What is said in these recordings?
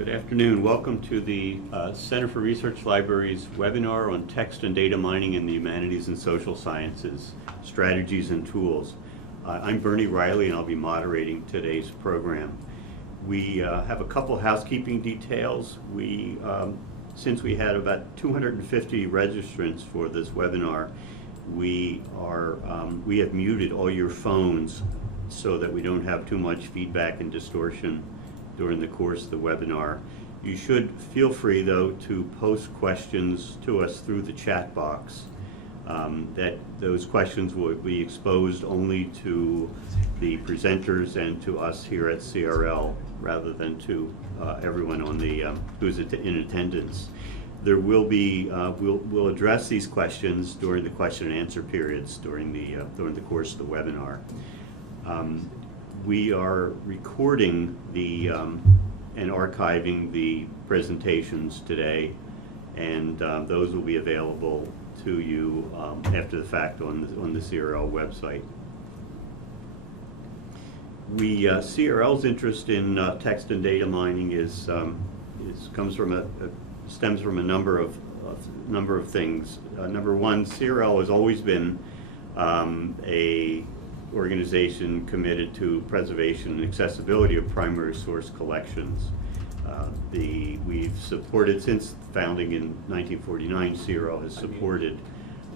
Good afternoon. Welcome to the Center for Research Libraries webinar on text and data mining in the humanities and social sciences, strategies and tools. I'm Bernie Riley and I'll be moderating today's program. We have a couple housekeeping details. Since we had about 250 registrants for this webinar, we have muted all your phones so that we don't have too much feedback and distortion during the course of the webinar. You should feel free, though, to post questions to us through the chat box. Those questions will be exposed only to the presenters and to us here at CRL, rather than to everyone on the who's in attendance. There will be we'll address these questions during the question and answer periods during the course of the webinar. We are recording and archiving the presentations today, and those will be available to you after the fact on the CRL website. CRL's interest in text and data mining stems from a number of things. Number one, CRL has always been a organization committed to preservation and accessibility of primary source collections. We've supported, since founding in 1949, CRL has supported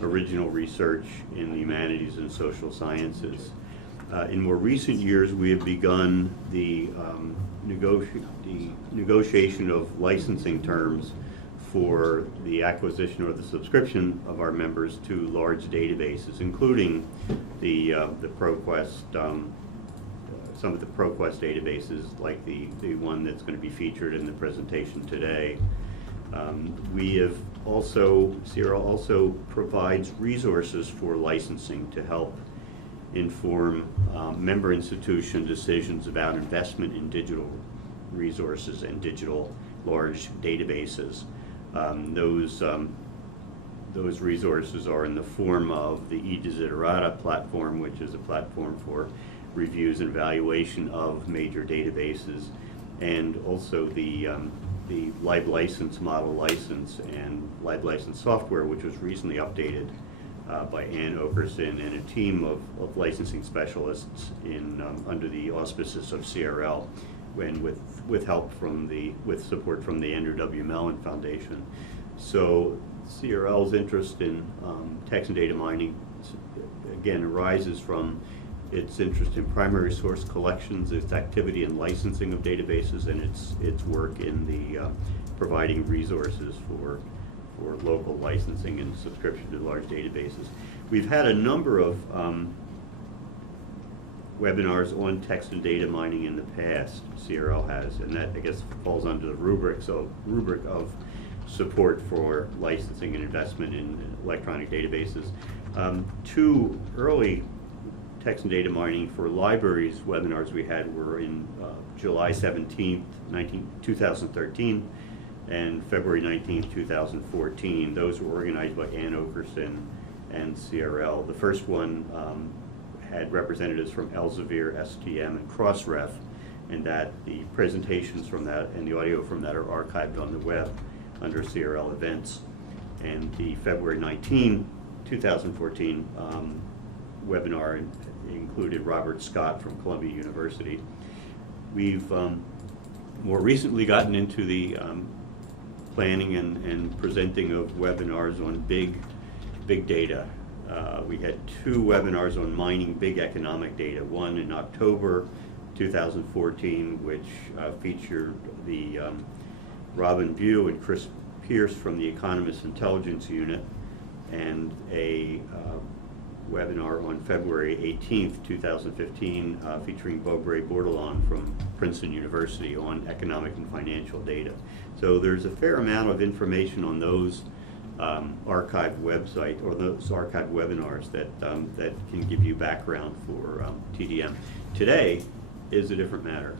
original research in the humanities and social sciences. In more recent years, we have begun the negotiation of licensing terms for the acquisition or the subscription of our members to large databases, including the ProQuest, some of the ProQuest databases, like the one that's going to be featured in the presentation today. CRL also provides resources for licensing to help inform member institution decisions about investment in digital resources and digital large databases. Those resources are in the form of the eDesiderata platform, which is a platform for reviews and evaluation of major databases, and also the Live License model license and Live License software, which was recently updated by Ann Okerson and a team of licensing specialists under the auspices of CRL, and with support from the Andrew W. Mellon Foundation. So CRL's interest in text and data mining, again, arises from its interest in primary source collections, its activity in licensing of databases, and its work in the providing resources for local licensing and subscription to large databases. We've had a number of webinars on text and data mining in the past, CRL has, and that, I guess, falls under the rubric of support for licensing and investment in electronic databases. Two early text and data mining for libraries webinars we had were in July 17th, 2013 and February 19th, 2014. Those were organized by Ann Okerson and CRL. The first one had representatives from Elsevier, STM, and Crossref, and that the presentations from that and the audio from that are archived on the web under CRL events. And the February 19, 2014 webinar included Robert Scott from Columbia University. We've more recently gotten into the planning and presenting of webinars on big data. We had two webinars on mining big economic data, one in October 2014, which featured the Robin View and Chris Pierce from the Economist Intelligence Unit, and a webinar on February 18th, 2015, featuring Beaubray Bordelon from Princeton University on economic and financial data. So there's a fair amount of information on those archived website, or those archived webinars that can give you background for TDM. Today is a different matter.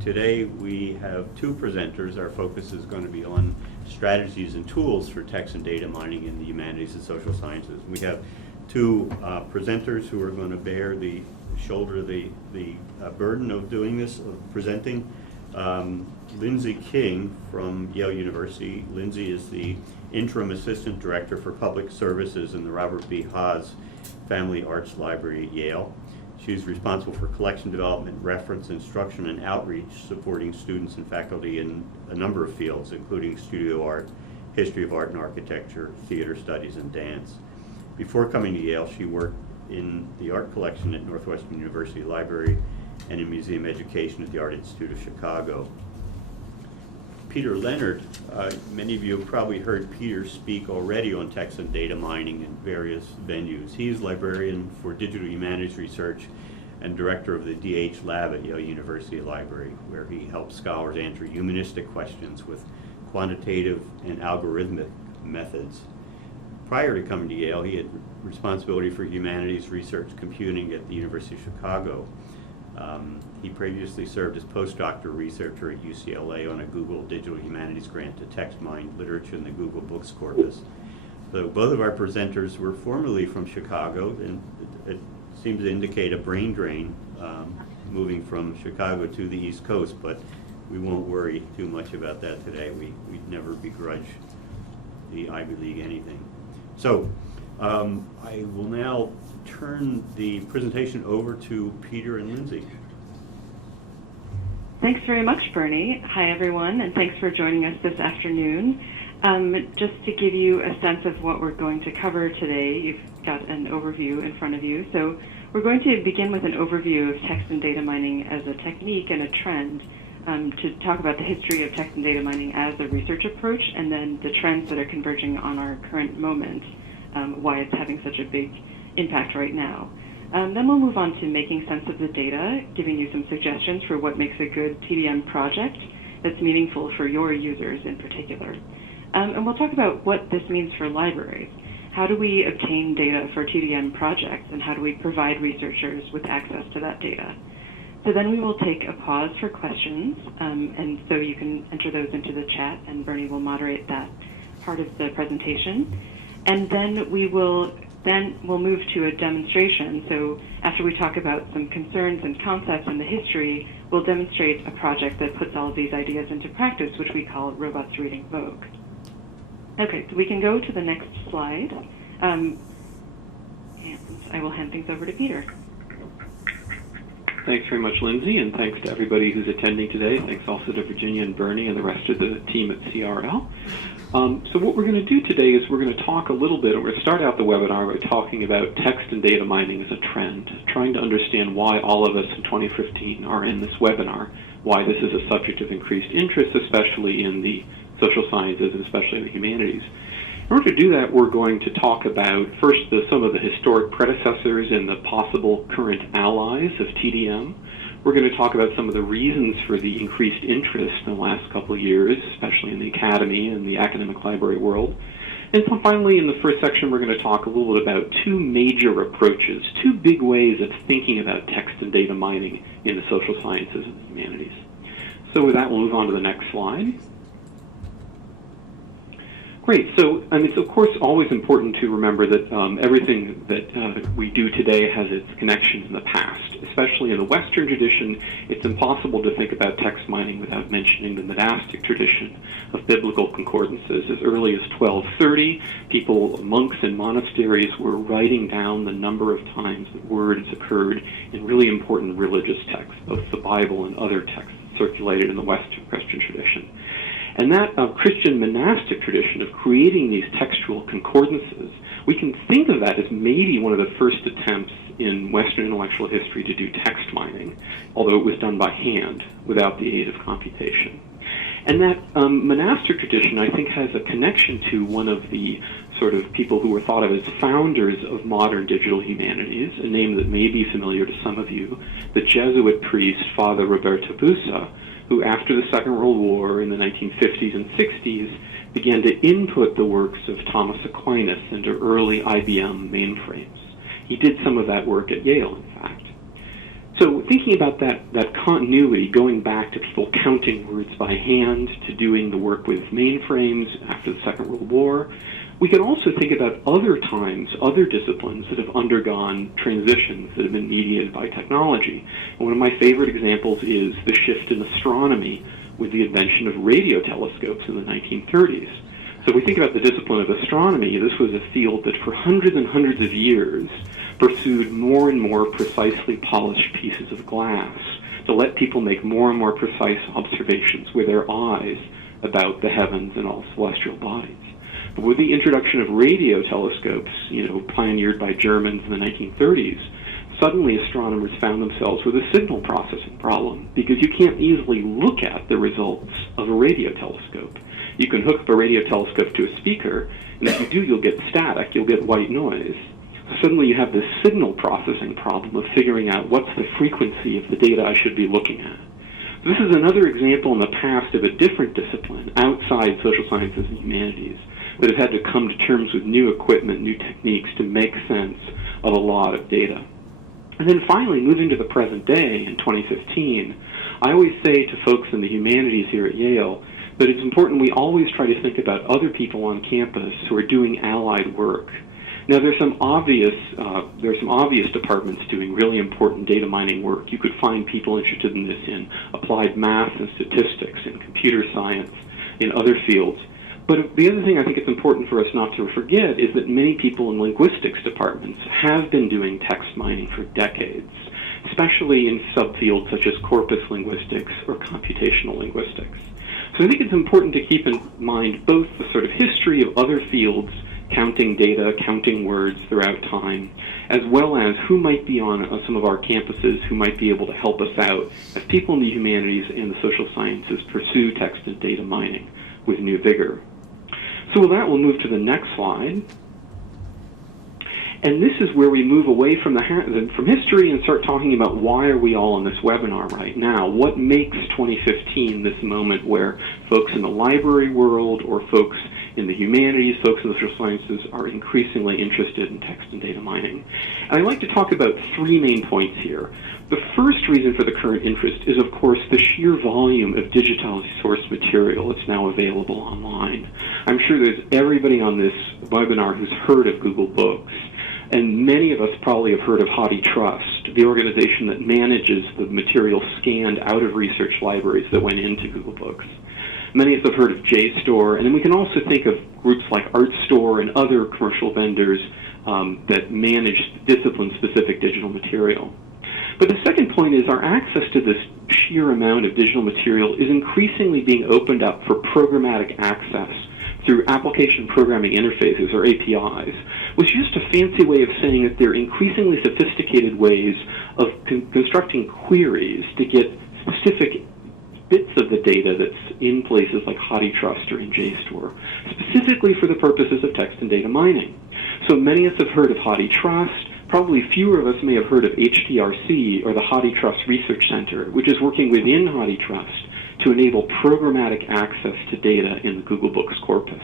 Today we have two presenters. Our focus is going to be on strategies and tools for text and data mining in the humanities and social sciences. We have two presenters who are going to shoulder the burden of doing this, of presenting. Lindsay King from Yale University. Lindsay is the Interim Assistant Director for Public Services in the Robert B. Haas Family Arts Library at Yale. She's responsible for collection development, reference, instruction, and outreach, supporting students and faculty in a number of fields, including studio art, history of art and architecture, theater studies, and dance. Before coming to Yale, she worked in the art collection at Northwestern University Library and in museum education at the Art Institute of Chicago. Peter Leonard, many of you have probably heard Peter speak already on text and data mining in various venues. He's librarian for digital humanities research and director of the DH Lab at Yale University Library, where he helps scholars answer humanistic questions with quantitative and algorithmic methods. Prior to coming to Yale, he had responsibility for humanities research computing at the University of Chicago. He previously served as postdoctoral researcher at UCLA on a Google Digital Humanities grant to text mine literature in the Google Books corpus. So both of our presenters were formerly from Chicago, and it seems to indicate a brain drain moving from Chicago to the East Coast, but we won't worry too much about that today. We'd never begrudge the Ivy League anything. So I will now turn the presentation over to Peter and Lindsay. Thanks very much, Bernie. Hi, everyone, and thanks for joining us this afternoon. Just to give you a sense of what we're going to cover today, you've got an overview in front of you. So we're going to begin with an overview of text and data mining as a technique and a trend, to talk about the history of text and data mining as a research approach, and then the trends that are converging on our current moment, why it's having such a big impact right now. Then we'll move on to making sense of the data, giving you some suggestions for what makes a good TDM project that's meaningful for your users in particular. And we'll talk about what this means for libraries. How do we obtain data for TDM projects, and how do we provide researchers with access to that data? So then we will take a pause for questions, and so you can enter those into the chat, and Bernie will moderate that part of the presentation. And then we'll move to a demonstration. So after we talk about some concerns and concepts and the history, we'll demonstrate a project that puts all of these ideas into practice, which we call Robots Reading Vogue. Okay, so we can go to the next slide. And I will hand things over to Peter. Thanks very much, Lindsay, and thanks to everybody who's attending today. Thanks also to Virginia and Bernie and the rest of the team at CRL. So what we're going to do today is we're going to talk a little bit, we're going to start out the webinar by talking about text and data mining as a trend, trying to understand why all of us in 2015 are in this webinar, why this is a subject of increased interest, especially in the social sciences and especially in the humanities. In order to do that, we're going to talk about first some of the historic predecessors and the possible current allies of TDM. We're going to talk about some of the reasons for the increased interest in the last couple of years, especially in the academy and the academic library world. And so finally, in the first section, we're going to talk a little bit about two major approaches, two big ways of thinking about text and data mining in the social sciences and the humanities. So with that, we'll move on to the next slide. Great. So, it's of course always important to remember that everything that we do today has its connections in the past. Especially in the Western tradition, it's impossible to think about text mining without mentioning the monastic tradition of biblical concordances. As early as 1230, monks in monasteries were writing down the number of times that words occurred in really important religious texts, both the Bible and other texts circulated in the Western Christian tradition. And that Christian monastic tradition of creating these textual concordances, we can think of that as maybe one of the first attempts in Western intellectual history to do text mining, although it was done by hand without the aid of computation. And that monastic tradition, I think, has a connection to one of the sort of people who were thought of as founders of modern digital humanities, a name that may be familiar to some of you, the Jesuit priest, Father Roberto Bussa, who after the Second World War in the 1950s and 60s began to input the works of Thomas Aquinas into early IBM mainframes. He did some of that work at Yale, in fact. So thinking about that continuity, going back to people counting words by hand, to doing the work with mainframes after the Second World War, We can also think about other times, other disciplines that have undergone transitions that have been mediated by technology. And one of my favorite examples is the shift in astronomy with the invention of radio telescopes in the 1930s. So if we think about the discipline of astronomy, this was a field that for hundreds and hundreds of years pursued more and more precisely polished pieces of glass to let people make more and more precise observations with their eyes about the heavens and all celestial bodies. But with the introduction of radio telescopes, pioneered by Germans in the 1930s, suddenly astronomers found themselves with a signal processing problem because you can't easily look at the results of a radio telescope. You can hook up a radio telescope to a speaker, and if you do, you'll get static, you'll get white noise. So suddenly you have this signal processing problem of figuring out what's the frequency of the data I should be looking at. This is another example in the past of a different discipline outside social sciences and humanities that have had to come to terms with new equipment, new techniques to make sense of a lot of data. And then finally, moving to the present day in 2015, I always say to folks in the humanities here at Yale that it's important we always try to think about other people on campus who are doing allied work. Now, there's some obvious departments doing really important data mining work. You could find people interested in this in applied math and statistics, in computer science, in other fields. But the other thing I think it's important for us not to forget is that many people in linguistics departments have been doing text mining for decades, especially in subfields such as corpus linguistics or computational linguistics. So I think it's important to keep in mind both the sort of history of other fields, counting data, counting words throughout time, as well as who might be on some of our campuses who might be able to help us out as people in the humanities and the social sciences pursue text and data mining with new vigor. So with that, we'll move to the next slide. And this is where we move away from history and start talking about why are we all on this webinar right now? What makes 2015 this moment where folks in the library world or folks in the humanities, folks in the social sciences are increasingly interested in text and data mining? And I'd like to talk about three main points here. The first reason for the current interest is, of course, the sheer volume of digitally sourced material that's now available online. I'm sure there's everybody on this webinar who's heard of Google Books. And many of us probably have heard of HathiTrust, the organization that manages the material scanned out of research libraries that went into Google Books. Many of us have heard of JSTOR, and then we can also think of groups like ArtStore and other commercial vendors that manage discipline-specific digital material. But the second point is our access to this sheer amount of digital material is increasingly being opened up for programmatic access through application programming interfaces, or APIs, which is just a fancy way of saying that they're increasingly sophisticated ways of constructing queries to get specific bits of the data that's in places like HathiTrust or in JSTOR, specifically for the purposes of text and data mining. So many of us have heard of HathiTrust. Probably fewer of us may have heard of HTRC, or the HathiTrust Research Center, which is working within HathiTrust to enable programmatic access to data in the Google Books corpus.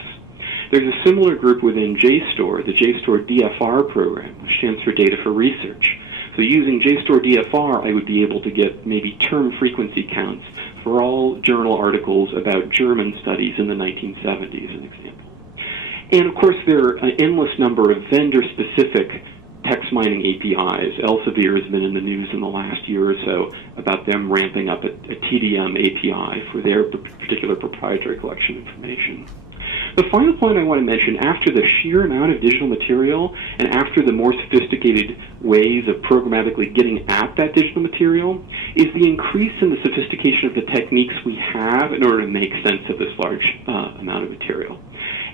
There's a similar group within JSTOR, the JSTOR DFR program, which stands for Data for Research. So using JSTOR DFR, I would be able to get maybe term frequency counts for all journal articles about German studies in the 1970s, an example. And of course, there are an endless number of vendor-specific text mining APIs. Elsevier has been in the news in the last year or so about them ramping up a TDM API for their particular proprietary collection information. The final point I want to mention, after the sheer amount of digital material and after the more sophisticated ways of programmatically getting at that digital material, is the increase in the sophistication of the techniques we have in order to make sense of this large amount of material.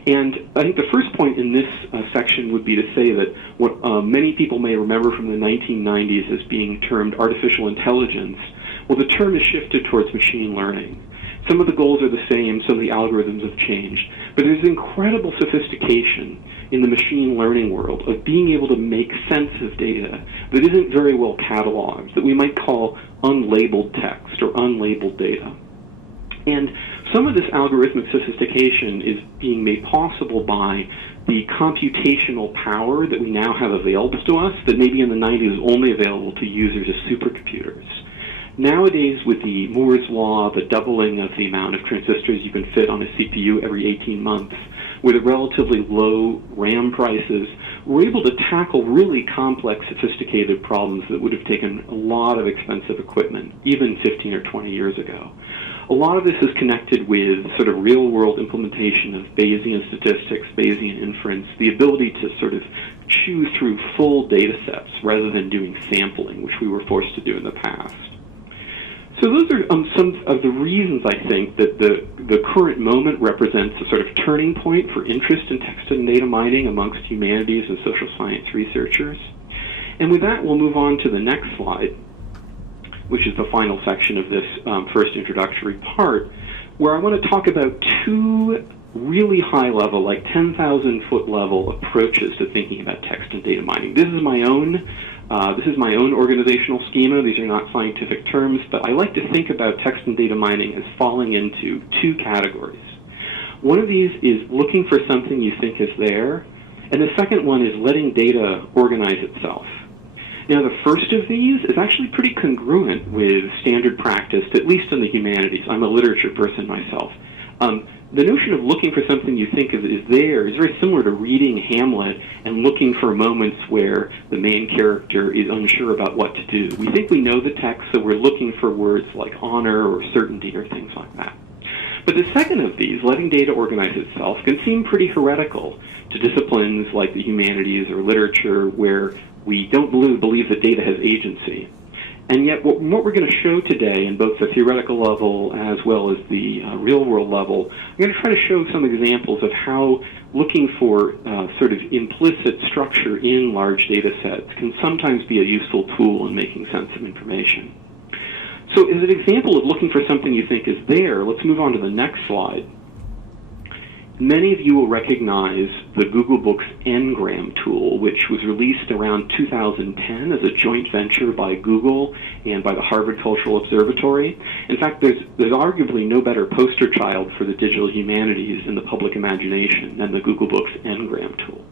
And I think the first point in this section would be to say that what many people may remember from the 1990s as being termed artificial intelligence, well, the term has shifted towards machine learning. Some of the goals are the same, some of the algorithms have changed, but there's incredible sophistication in the machine learning world of being able to make sense of data that isn't very well cataloged, that we might call unlabeled text or unlabeled data. And some of this algorithmic sophistication is being made possible by the computational power that we now have available to us that maybe in the 90s was only available to users of supercomputers. Nowadays, with the Moore's law, the doubling of the amount of transistors you can fit on a CPU every 18 months, with relatively low RAM prices, we're able to tackle really complex, sophisticated problems that would have taken a lot of expensive equipment, even 15 or 20 years ago. A lot of this is connected with sort of real-world implementation of Bayesian statistics, Bayesian inference, the ability to sort of chew through full data sets rather than doing sampling, which we were forced to do in the past. So those are some of the reasons I think that the current moment represents a sort of turning point for interest in text and data mining amongst humanities and social science researchers. And with that, we'll move on to the next slide, which is the final section of this first introductory part, where I want to talk about two really high level, like 10,000-foot level approaches to thinking about text and data mining. This is my own organizational schema. These are not scientific terms, but I like to think about text and data mining as falling into two categories. One of these is looking for something you think is there, and the second one is letting data organize itself. Now, the first of these is actually pretty congruent with standard practice, at least in the humanities. I'm a literature person myself. The notion of looking for something you think is there is very similar to reading Hamlet and looking for moments where the main character is unsure about what to do. We think we know the text, so we're looking for words like honor or certainty or things like that. But the second of these, letting data organize itself, can seem pretty heretical to disciplines like the humanities or literature where we don't believe that data has agency. And yet what we're going to show today in both the theoretical level as well as the real-world level, I'm going to try to show some examples of how looking for sort of implicit structure in large data sets can sometimes be a useful tool in making sense of information. So as an example of looking for something you think is there, let's move on to the next slide. Many of you will recognize the Google Books Ngram tool, which was released around 2010 as a joint venture by Google and by the Harvard Cultural Observatory. In fact, there's arguably no better poster child for the digital humanities in the public imagination than the Google Books Ngram tool.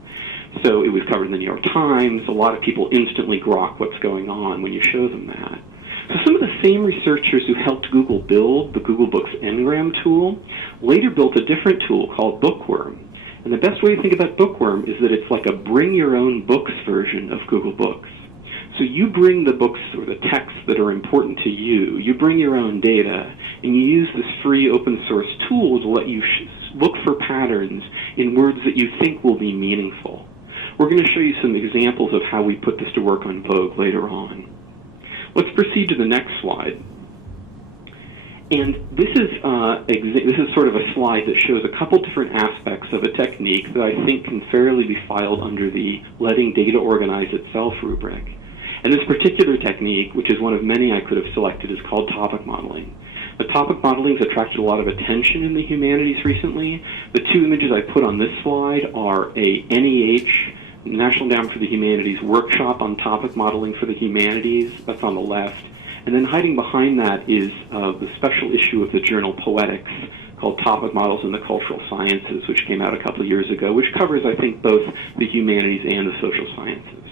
So it was covered in the New York Times. A lot of people instantly grok what's going on when you show them that. So some of the same researchers who helped Google build the Google Books Ngram tool later built a different tool called Bookworm. And the best way to think about Bookworm is that it's like a bring-your-own-books version of Google Books. So you bring the books or the texts that are important to you, you bring your own data, and you use this free open-source tool to let you look for patterns in words that you think will be meaningful. We're going to show you some examples of how we put this to work on Vogue later on. Let's proceed to the next slide. And this is sort of a slide that shows a couple different aspects of a technique that I think can fairly be filed under the letting data organize itself rubric. And this particular technique, which is one of many I could have selected, is called topic modeling. The topic modeling has attracted a lot of attention in the humanities recently. The two images I put on this slide are a NEH, National Endowment for the Humanities workshop on topic modeling for the humanities. That's on the left. And then hiding behind that is the special issue of the journal Poetics called Topic Models in the Cultural Sciences, which came out a couple of years ago, which covers, I think, both the humanities and the social sciences.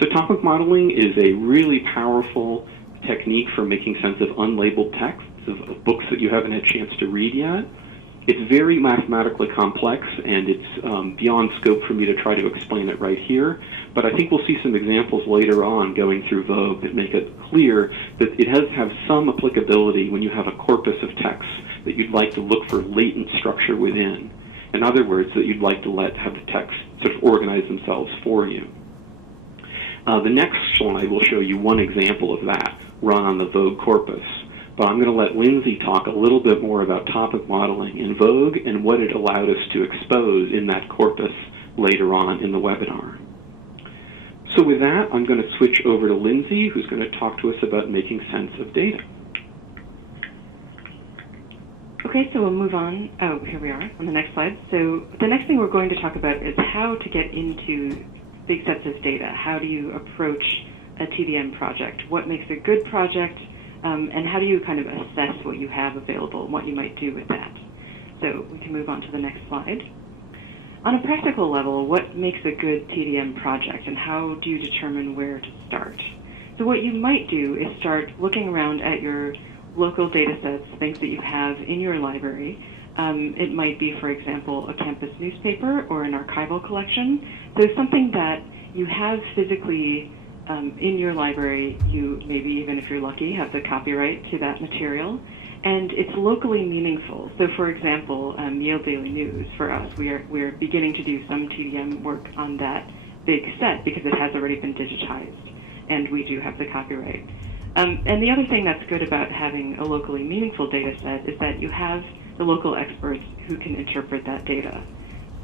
So topic modeling is a really powerful technique for making sense of unlabeled texts, of books that you haven't had a chance to read yet. It's very mathematically complex, and it's beyond scope for me to try to explain it right here. But I think we'll see some examples later on going through Vogue that make it clear that it has to have some applicability when you have a corpus of texts that you'd like to look for latent structure within. In other words, that you'd like to have the text sort of organize themselves for you. The next slide will show you one example of that run on the Vogue corpus. But I'm going to let Lindsay talk a little bit more about topic modeling in Vogue and what it allowed us to expose in that corpus later on in the webinar. So with that, I'm going to switch over to Lindsay, who's going to talk to us about making sense of data. Okay, so we'll move on. Oh, here we are on the next slide. So the next thing we're going to talk about is how to get into big sets of data. How do you approach a TDM project? What makes a good project? And how do you kind of assess what you have available and what you might do with that? So we can move on to the next slide. On a practical level, what makes a good TDM project, and how do you determine where to start? So what you might do is start looking around at your local data sets, things that you have in your library, It might be, for example, a campus newspaper or an archival collection. So something that you have physically in your library. You maybe, even if you're lucky, have the copyright to that material. And it's locally meaningful. So, for example, Yale Daily News, for us, we're beginning to do some TDM work on that big set because it has already been digitized, and we do have the copyright. And the other thing that's good about having a locally meaningful data set is that you have the local experts who can interpret that data.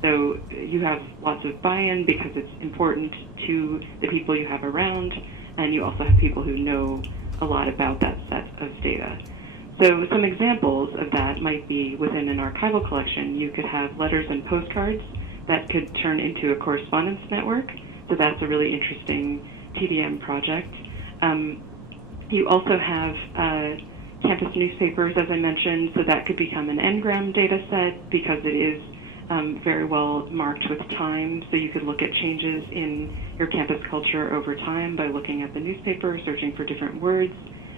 So you have lots of buy-in because it's important to the people you have around, and you also have people who know a lot about that set of data. So some examples of that might be within an archival collection, you could have letters and postcards that could turn into a correspondence network. So that's a really interesting TDM project. You also have campus newspapers, as I mentioned, so that could become an Ngram data set because it is very well marked with time. So you could look at changes in your campus culture over time by looking at the newspaper, searching for different words,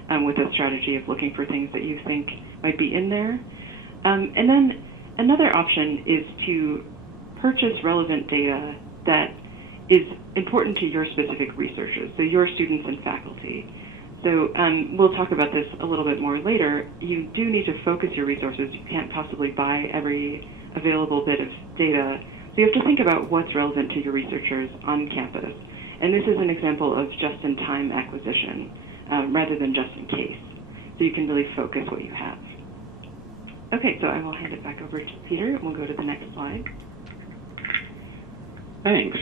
with a strategy of looking for things that you think might be in there. And then another option is to purchase relevant data that is important to your specific researchers, so your students and faculty. So we'll talk about this a little bit more later. You do need to focus your resources. You can't possibly buy every available bit of data. So you have to think about what's relevant to your researchers on campus. And this is an example of just-in-time acquisition rather than just in case. So you can really focus what you have. Okay, so I will hand it back over to Peter, and we'll go to the next slide. Thanks.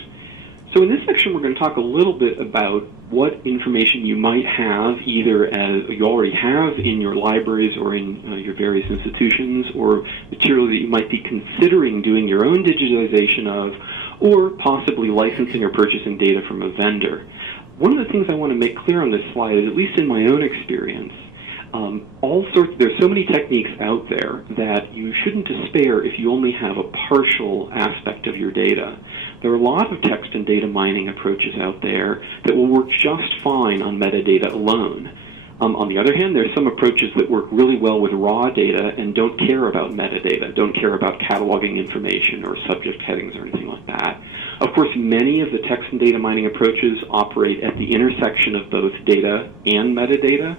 So in this section, we're going to talk a little bit about what information you might have, either as you already have in your libraries or in your various institutions, or material that you might be considering doing your own digitization of, or possibly licensing or purchasing data from a vendor. One of the things I want to make clear on this slide is, at least in my own experience, there's so many techniques out there that you shouldn't despair if you only have a partial aspect of your data. There are a lot of text and data mining approaches out there that will work just fine on metadata alone. On the other hand, there's some approaches that work really well with raw data and don't care about metadata, don't care about cataloging information or subject headings or anything like that. Of course, many of the text and data mining approaches operate at the intersection of both data and metadata.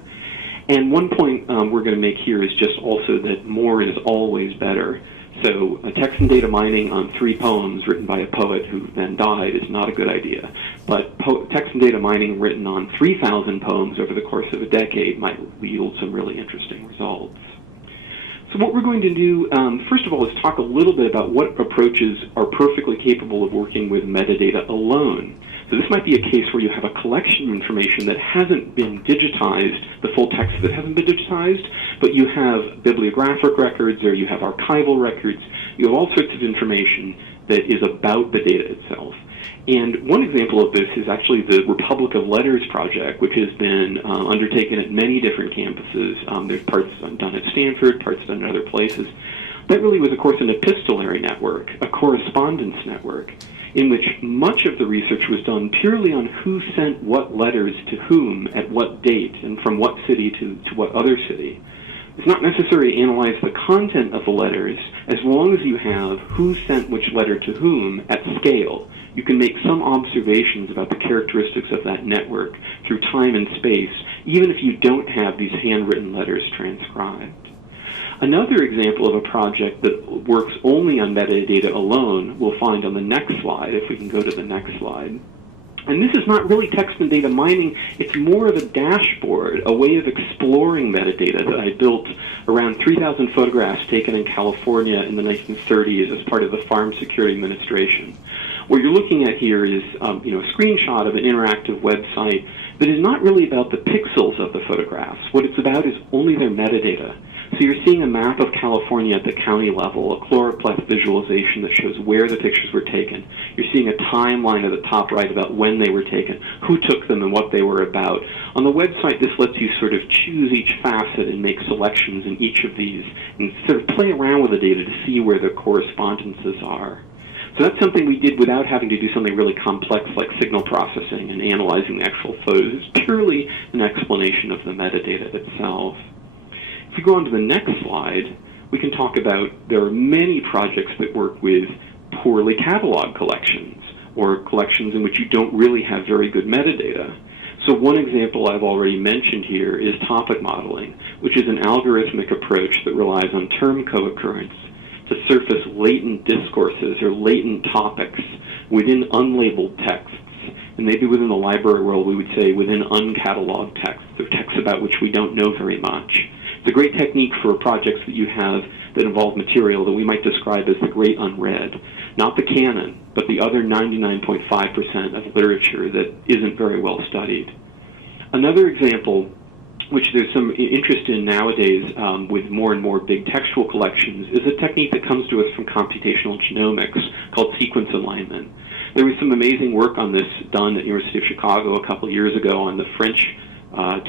And one point we're going to make here is just also that more is always better. So text and data mining on 3 poems written by a poet who then died is not a good idea. But text and data mining written on 3,000 poems over the course of a decade might yield some really interesting results. So what we're going to do, first of all, is talk a little bit about what approaches are perfectly capable of working with metadata alone. So this might be a case where you have a collection of information that hasn't been digitized, the full text that hasn't been digitized, but you have bibliographic records or you have archival records. You have all sorts of information that is about the data itself. And one example of this is actually the Republic of Letters project, which has been undertaken at many different campuses. There's parts done at Stanford, parts done at other places. That really was, of course, an epistolary network, a correspondence network, in which much of the research was done purely on who sent what letters to whom at what date and from what city to what other city. It's not necessary to analyze the content of the letters as long as you have who sent which letter to whom at scale. You can make some observations about the characteristics of that network through time and space, even if you don't have these handwritten letters transcribed. Another example of a project that works only on metadata alone we'll find on the next slide, if we can go to the next slide. And this is not really text and data mining, it's more of a dashboard, a way of exploring metadata that I built around 3,000 photographs taken in California in the 1930s as part of the Farm Security Administration. What you're looking at here is a screenshot of an interactive website that is not really about the pixels of the photographs. What it's about is only their metadata. So you're seeing a map of California at the county level, a chloropleth visualization that shows where the pictures were taken. You're seeing a timeline at the top right about when they were taken, who took them, and what they were about. On the website, this lets you sort of choose each facet and make selections in each of these and sort of play around with the data to see where the correspondences are. So that's something we did without having to do something really complex like signal processing and analyzing the actual photos. It's purely an explanation of the metadata itself. If we go on to the next slide, We can talk about there are many projects that work with poorly cataloged collections or collections in which you don't really have very good metadata. So one example I've already mentioned here is topic modeling, which is an algorithmic approach that relies on term co-occurrence to surface latent discourses or latent topics within unlabeled texts. And maybe within the library world, we would say within uncatalogued texts, or texts about which we don't know very much. It's a great technique for projects that you have that involve material that we might describe as the great unread. Not the canon, but the other 99.5% of literature that isn't very well studied. Another example, which there's some interest in nowadays with more and more big textual collections, is a technique that comes to us from computational genomics called sequence alignment. There was some amazing work on this done at the University of Chicago a couple years ago on the French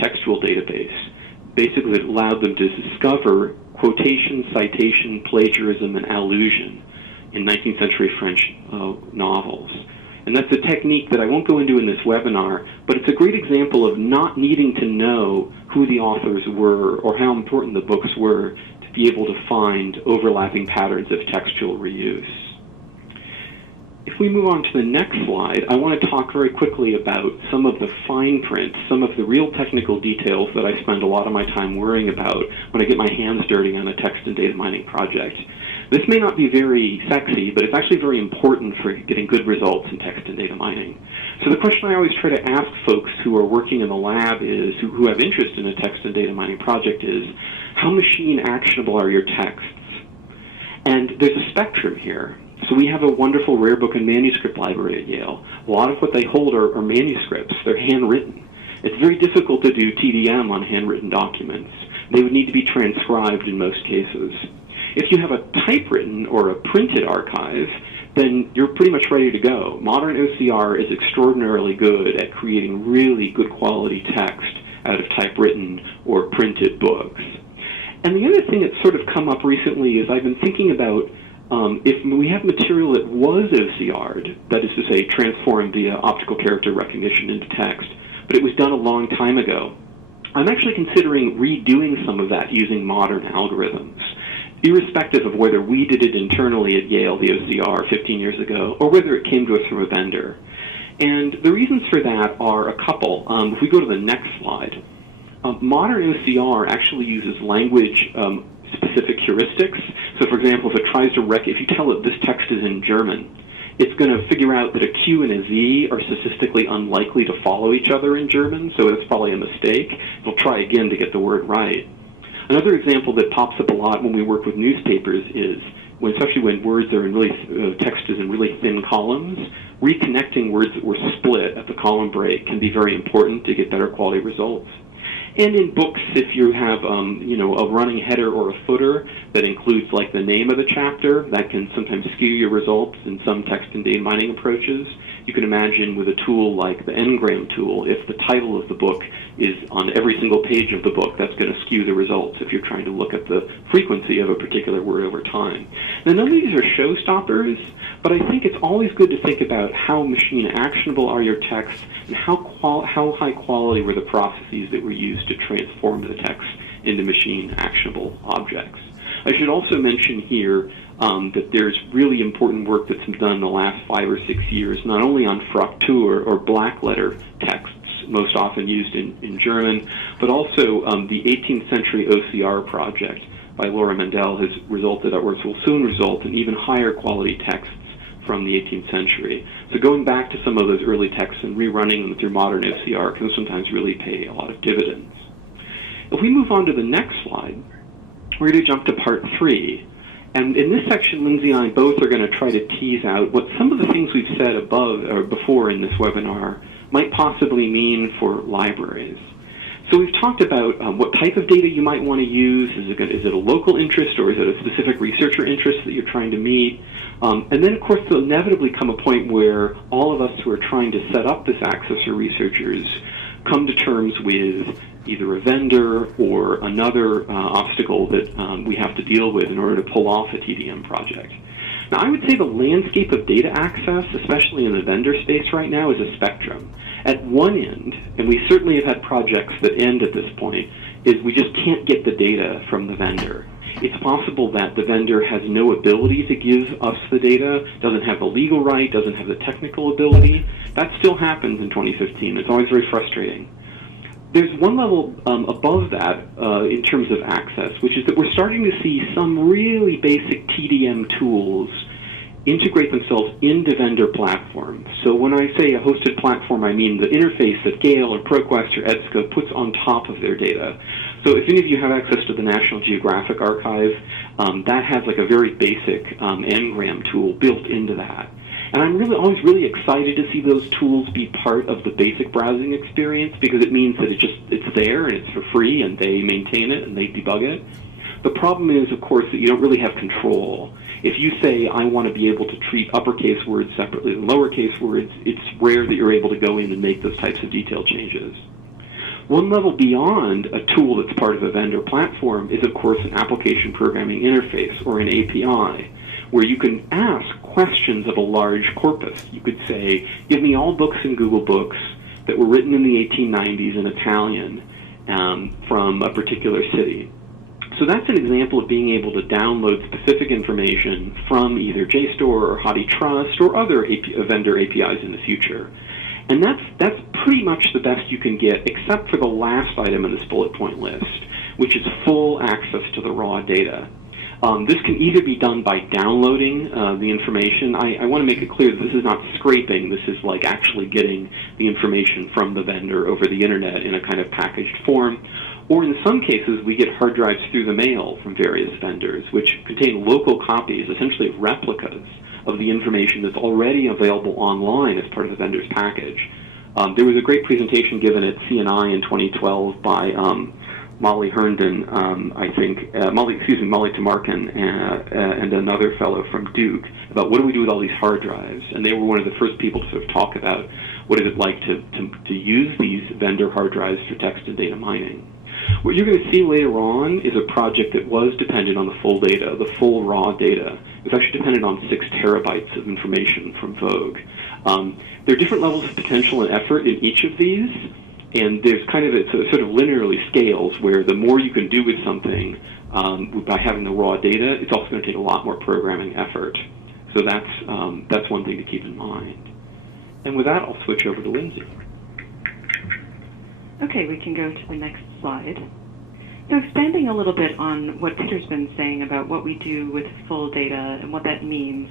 textual database. Basically, it allowed them to discover quotation, citation, plagiarism, and allusion in 19th century French novels. And that's a technique that I won't go into in this webinar, but it's a great example of not needing to know who the authors were or how important the books were to be able to find overlapping patterns of textual reuse. If we move on to the next slide, I want to talk very quickly about some of the fine print, some of the real technical details that I spend a lot of my time worrying about when I get my hands dirty on a text and data mining project. This may not be very sexy, but it's actually very important for getting good results in text and data mining. So the question I always try to ask folks who are working in the lab is, who have interest in a text and data mining project is, how machine actionable are your texts? And there's a spectrum here. So we have a wonderful rare book and manuscript library at Yale. A lot of what they hold are manuscripts. They're handwritten. It's very difficult to do TDM on handwritten documents. They would need to be transcribed in most cases. If you have a typewritten or a printed archive, then you're pretty much ready to go. Modern OCR is extraordinarily good at creating really good quality text out of typewritten or printed books. And the other thing that's sort of come up recently is I've been thinking about if we have material that was OCR'd, that is to say transformed via optical character recognition into text, but it was done a long time ago, I'm actually considering redoing some of that using modern algorithms, irrespective of whether we did it internally at Yale, the OCR, 15 years ago, or whether it came to us from a vendor. And the reasons for that are a couple. If we go to the next slide, modern OCR actually uses language specific heuristics. So for example, if it tries to if you tell it this text is in German, it's going to figure out that a Q and a Z are statistically unlikely to follow each other in German, so it's probably a mistake. It'll try again to get the word right. Another example that pops up a lot when we work with newspapers is, especially when words are in text is in really thin columns, reconnecting words that were split at the column break can be very important to get better quality results. And in books, if you have a running header or a footer that includes like the name of the chapter, that can sometimes skew your results in some text and data mining approaches. You can imagine with a tool like the Ngram tool, if the title of the book is on every single page of the book, that's going to skew the results if you're trying to look at the frequency of a particular word over time. Now, none of these are showstoppers, but I think it's always good to think about how machine actionable are your texts and how high quality were the processes that were used to transform the text into machine actionable objects. I should also mention here that there's really important work that's been done in the last 5 or 6 years, not only on Fraktur or black letter texts, most often used in German, but also the 18th century OCR project by Laura Mendel has resulted, or will soon result, in even higher quality texts from the 18th century. So going back to some of those early texts and rerunning them through modern OCR can sometimes really pay a lot of dividends. If we move on to the next slide, we're going to jump to part 3. And in this section, Lindsay and I both are going to try to tease out what some of the things we've said above or before in this webinar might possibly mean for libraries. So we've talked about what type of data you might want to use. Is it a local interest or is it a specific researcher interest that you're trying to meet? And then, of course, there'll inevitably come a point where all of us who are trying to set up this access, or researchers, come to terms with either a vendor or another obstacle that we have to deal with in order to pull off a TDM project. Now, I would say the landscape of data access, especially in the vendor space right now, is a spectrum. At one end, and we certainly have had projects that end at this point, is we just can't get the data from the vendor. It's possible that the vendor has no ability to give us the data, doesn't have the legal right, doesn't have the technical ability. That still happens in 2015. It's always very frustrating. There's one level above that in terms of access, which is that we're starting to see some really basic TDM tools integrate themselves into vendor platforms. So when I say a hosted platform, I mean the interface that Yale or ProQuest or EBSCO puts on top of their data. So if any of you have access to the National Geographic Archive, that has like a very basic Ngram tool built into that. And I'm always really excited to see those tools be part of the basic browsing experience, because it means that it's there and it's for free and they maintain it and they debug it. The problem is, of course, that you don't really have control. If you say, I want to be able to treat uppercase words separately than lowercase words, it's rare that you're able to go in and make those types of detailed changes. One level beyond a tool that's part of a vendor platform is, of course, an application programming interface or an API, where you can ask questions of a large corpus. You could say, give me all books in Google Books that were written in the 1890s in Italian from a particular city. So that's an example of being able to download specific information from either JSTOR or HathiTrust or other vendor APIs in the future. And that's pretty much the best you can get, except for the last item in this bullet point list, which is full access to the raw data. This can either be done by downloading the information. I want to make it clear that this is not scraping. This is like actually getting the information from the vendor over the internet in a kind of packaged form. Or in some cases, we get hard drives through the mail from various vendors, which contain local copies, essentially replicas, of the information that's already available online as part of the vendor's package. There was a great presentation given at CNI in 2012 by Molly Herndon, Molly Tamarkin, and another fellow from Duke about what do we do with all these hard drives. And they were one of the first people to sort of talk about what is it like to use these vendor hard drives for text and data mining. What you're going to see later on is a project that was dependent on the full data, the full raw data. It was actually dependent on 6 terabytes of information from Vogue. There are different levels of potential and effort in each of these, and there's kind of it sort of linearly scales where the more you can do with something by having the raw data, it's also going to take a lot more programming effort. So that's one thing to keep in mind. And with that, I'll switch over to Lindsay. Okay, we can go to the next slide. So expanding a little bit on what Peter's been saying about what we do with full data and what that means,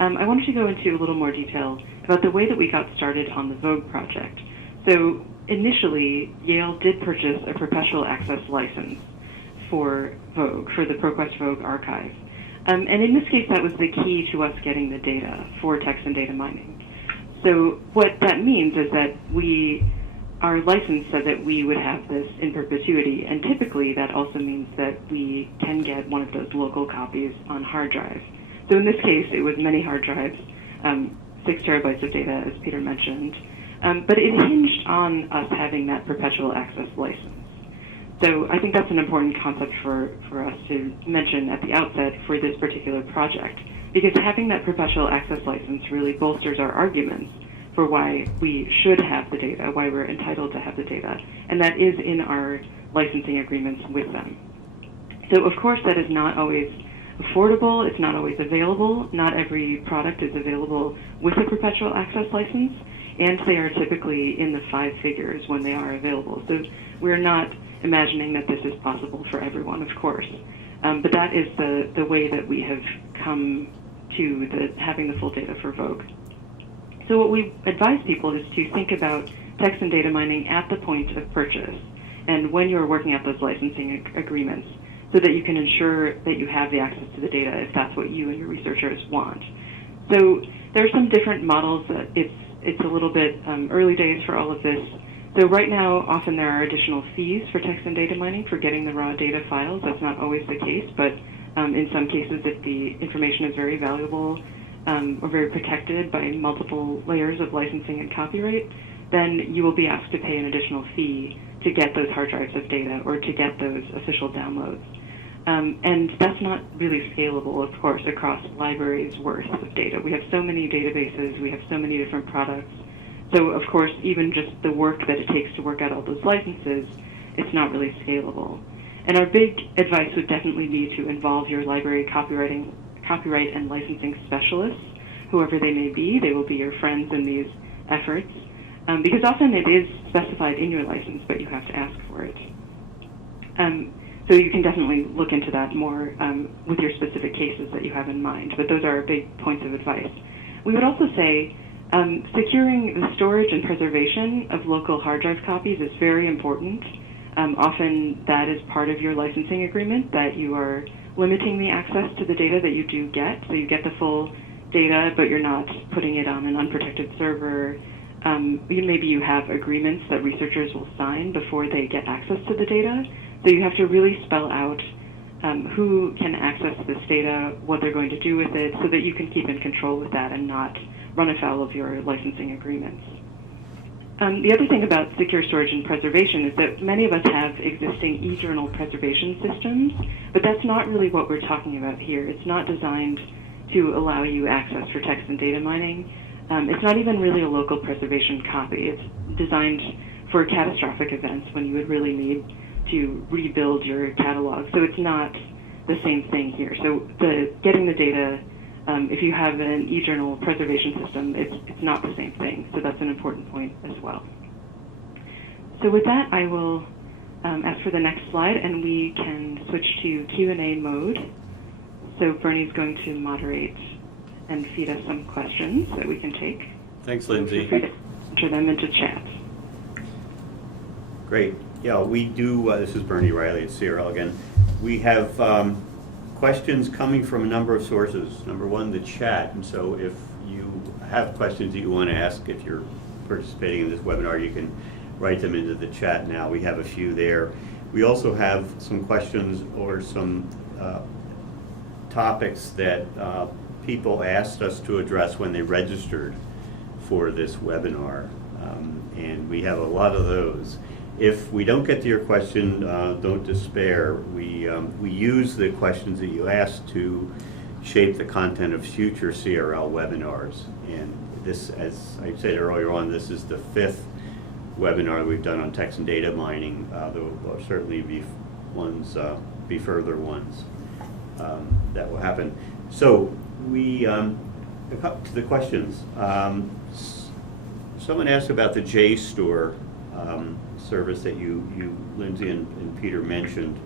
I wanted to go into a little more detail about the way that we got started on the Vogue project. So initially, Yale did purchase a perpetual access license for Vogue, for the ProQuest Vogue archive. And in this case, that was the key to us getting the data for text and data mining. So what that means is that our license said that we would have this in perpetuity, and typically that also means that we can get one of those local copies on hard drives. So in this case, it was many hard drives, 6 terabytes of data, as Peter mentioned, but it hinged on us having that perpetual access license. So I think that's an important concept for us to mention at the outset for this particular project, because having that perpetual access license really bolsters our arguments for why we should have the data, why we're entitled to have the data, and that is in our licensing agreements with them. So of course that is not always affordable, it's not always available, not every product is available with a perpetual access license, and they are typically in the 5 figures when they are available. So we're not imagining that this is possible for everyone, of course, but that is the way that we have come to having the full data for Vogue. So what we advise people is to think about text and data mining at the point of purchase and when you're working out those licensing agreements so that you can ensure that you have the access to the data if that's what you and your researchers want. So there are some different models. It's a little bit early days for all of this. So right now, often there are additional fees for text and data mining for getting the raw data files. That's not always the case, but in some cases, if the information is very valuable, or very protected by multiple layers of licensing and copyright, then you will be asked to pay an additional fee to get those hard drives of data or to get those official downloads. And that's not really scalable, of course, across libraries' worth of data. We have so many databases, we have so many different products. So, of course, even just the work that it takes to work out all those licenses, it's not really scalable. And our big advice would definitely be to involve your library copyright and licensing specialists, whoever they may be. They will be your friends in these efforts, because often it is specified in your license, but you have to ask for it. So you can definitely look into that more with your specific cases that you have in mind, but those are our big points of advice. We would also say securing the storage and preservation of local hard drive copies is very important. Often that is part of your licensing agreement, that you are limiting the access to the data that you do get. So you get the full data, but you're not putting it on an unprotected server. Maybe you have agreements that researchers will sign before they get access to the data. So you have to really spell out who can access this data, what they're going to do with it, so that you can keep in control with that and not run afoul of your licensing agreements. The other thing about secure storage and preservation is that many of us have existing e-journal preservation systems, but that's not really what we're talking about here. It's not designed to allow you access for text and data mining. It's not even really a local preservation copy. It's designed for catastrophic events when you would really need to rebuild your catalog. So it's not the same thing here. So getting the data, if you have an e-journal preservation system, it's not the same thing. So that's an important point as well. So with that, I will ask for the next slide, and we can switch to Q&A mode. So Bernie's going to moderate and feed us some questions that we can take. Thanks, Lindsay. Feel free to enter them into chat. Great. Yeah, we do, this is Bernie Riley at CRL again. We have questions coming from a number of sources. Number one, the chat. And so if you have questions that you want to ask, if you're participating in this webinar, you can write them into the chat now. We have a few there. We also have some questions or some topics that people asked us to address when they registered for this webinar. And we have a lot of those. If we don't get to your question, don't despair. We use the questions that you asked to shape the content of future CRL webinars. And this, as I said earlier on, this is the 5th webinar we've done on text and data mining. There will certainly be further ones that will happen. So we to the questions. Someone asked about the JSTOR service that you Lindsay and Peter mentioned.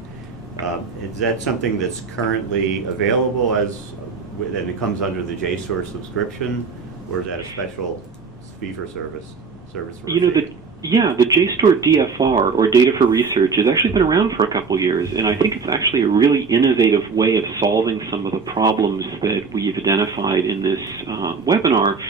Is that something that's currently available and it comes under the JSTOR subscription, or is that a special fee for service for the JSTOR DFR, or Data for Research, has actually been around for a couple years, and I think it's actually a really innovative way of solving some of the problems that we've identified in this webinar,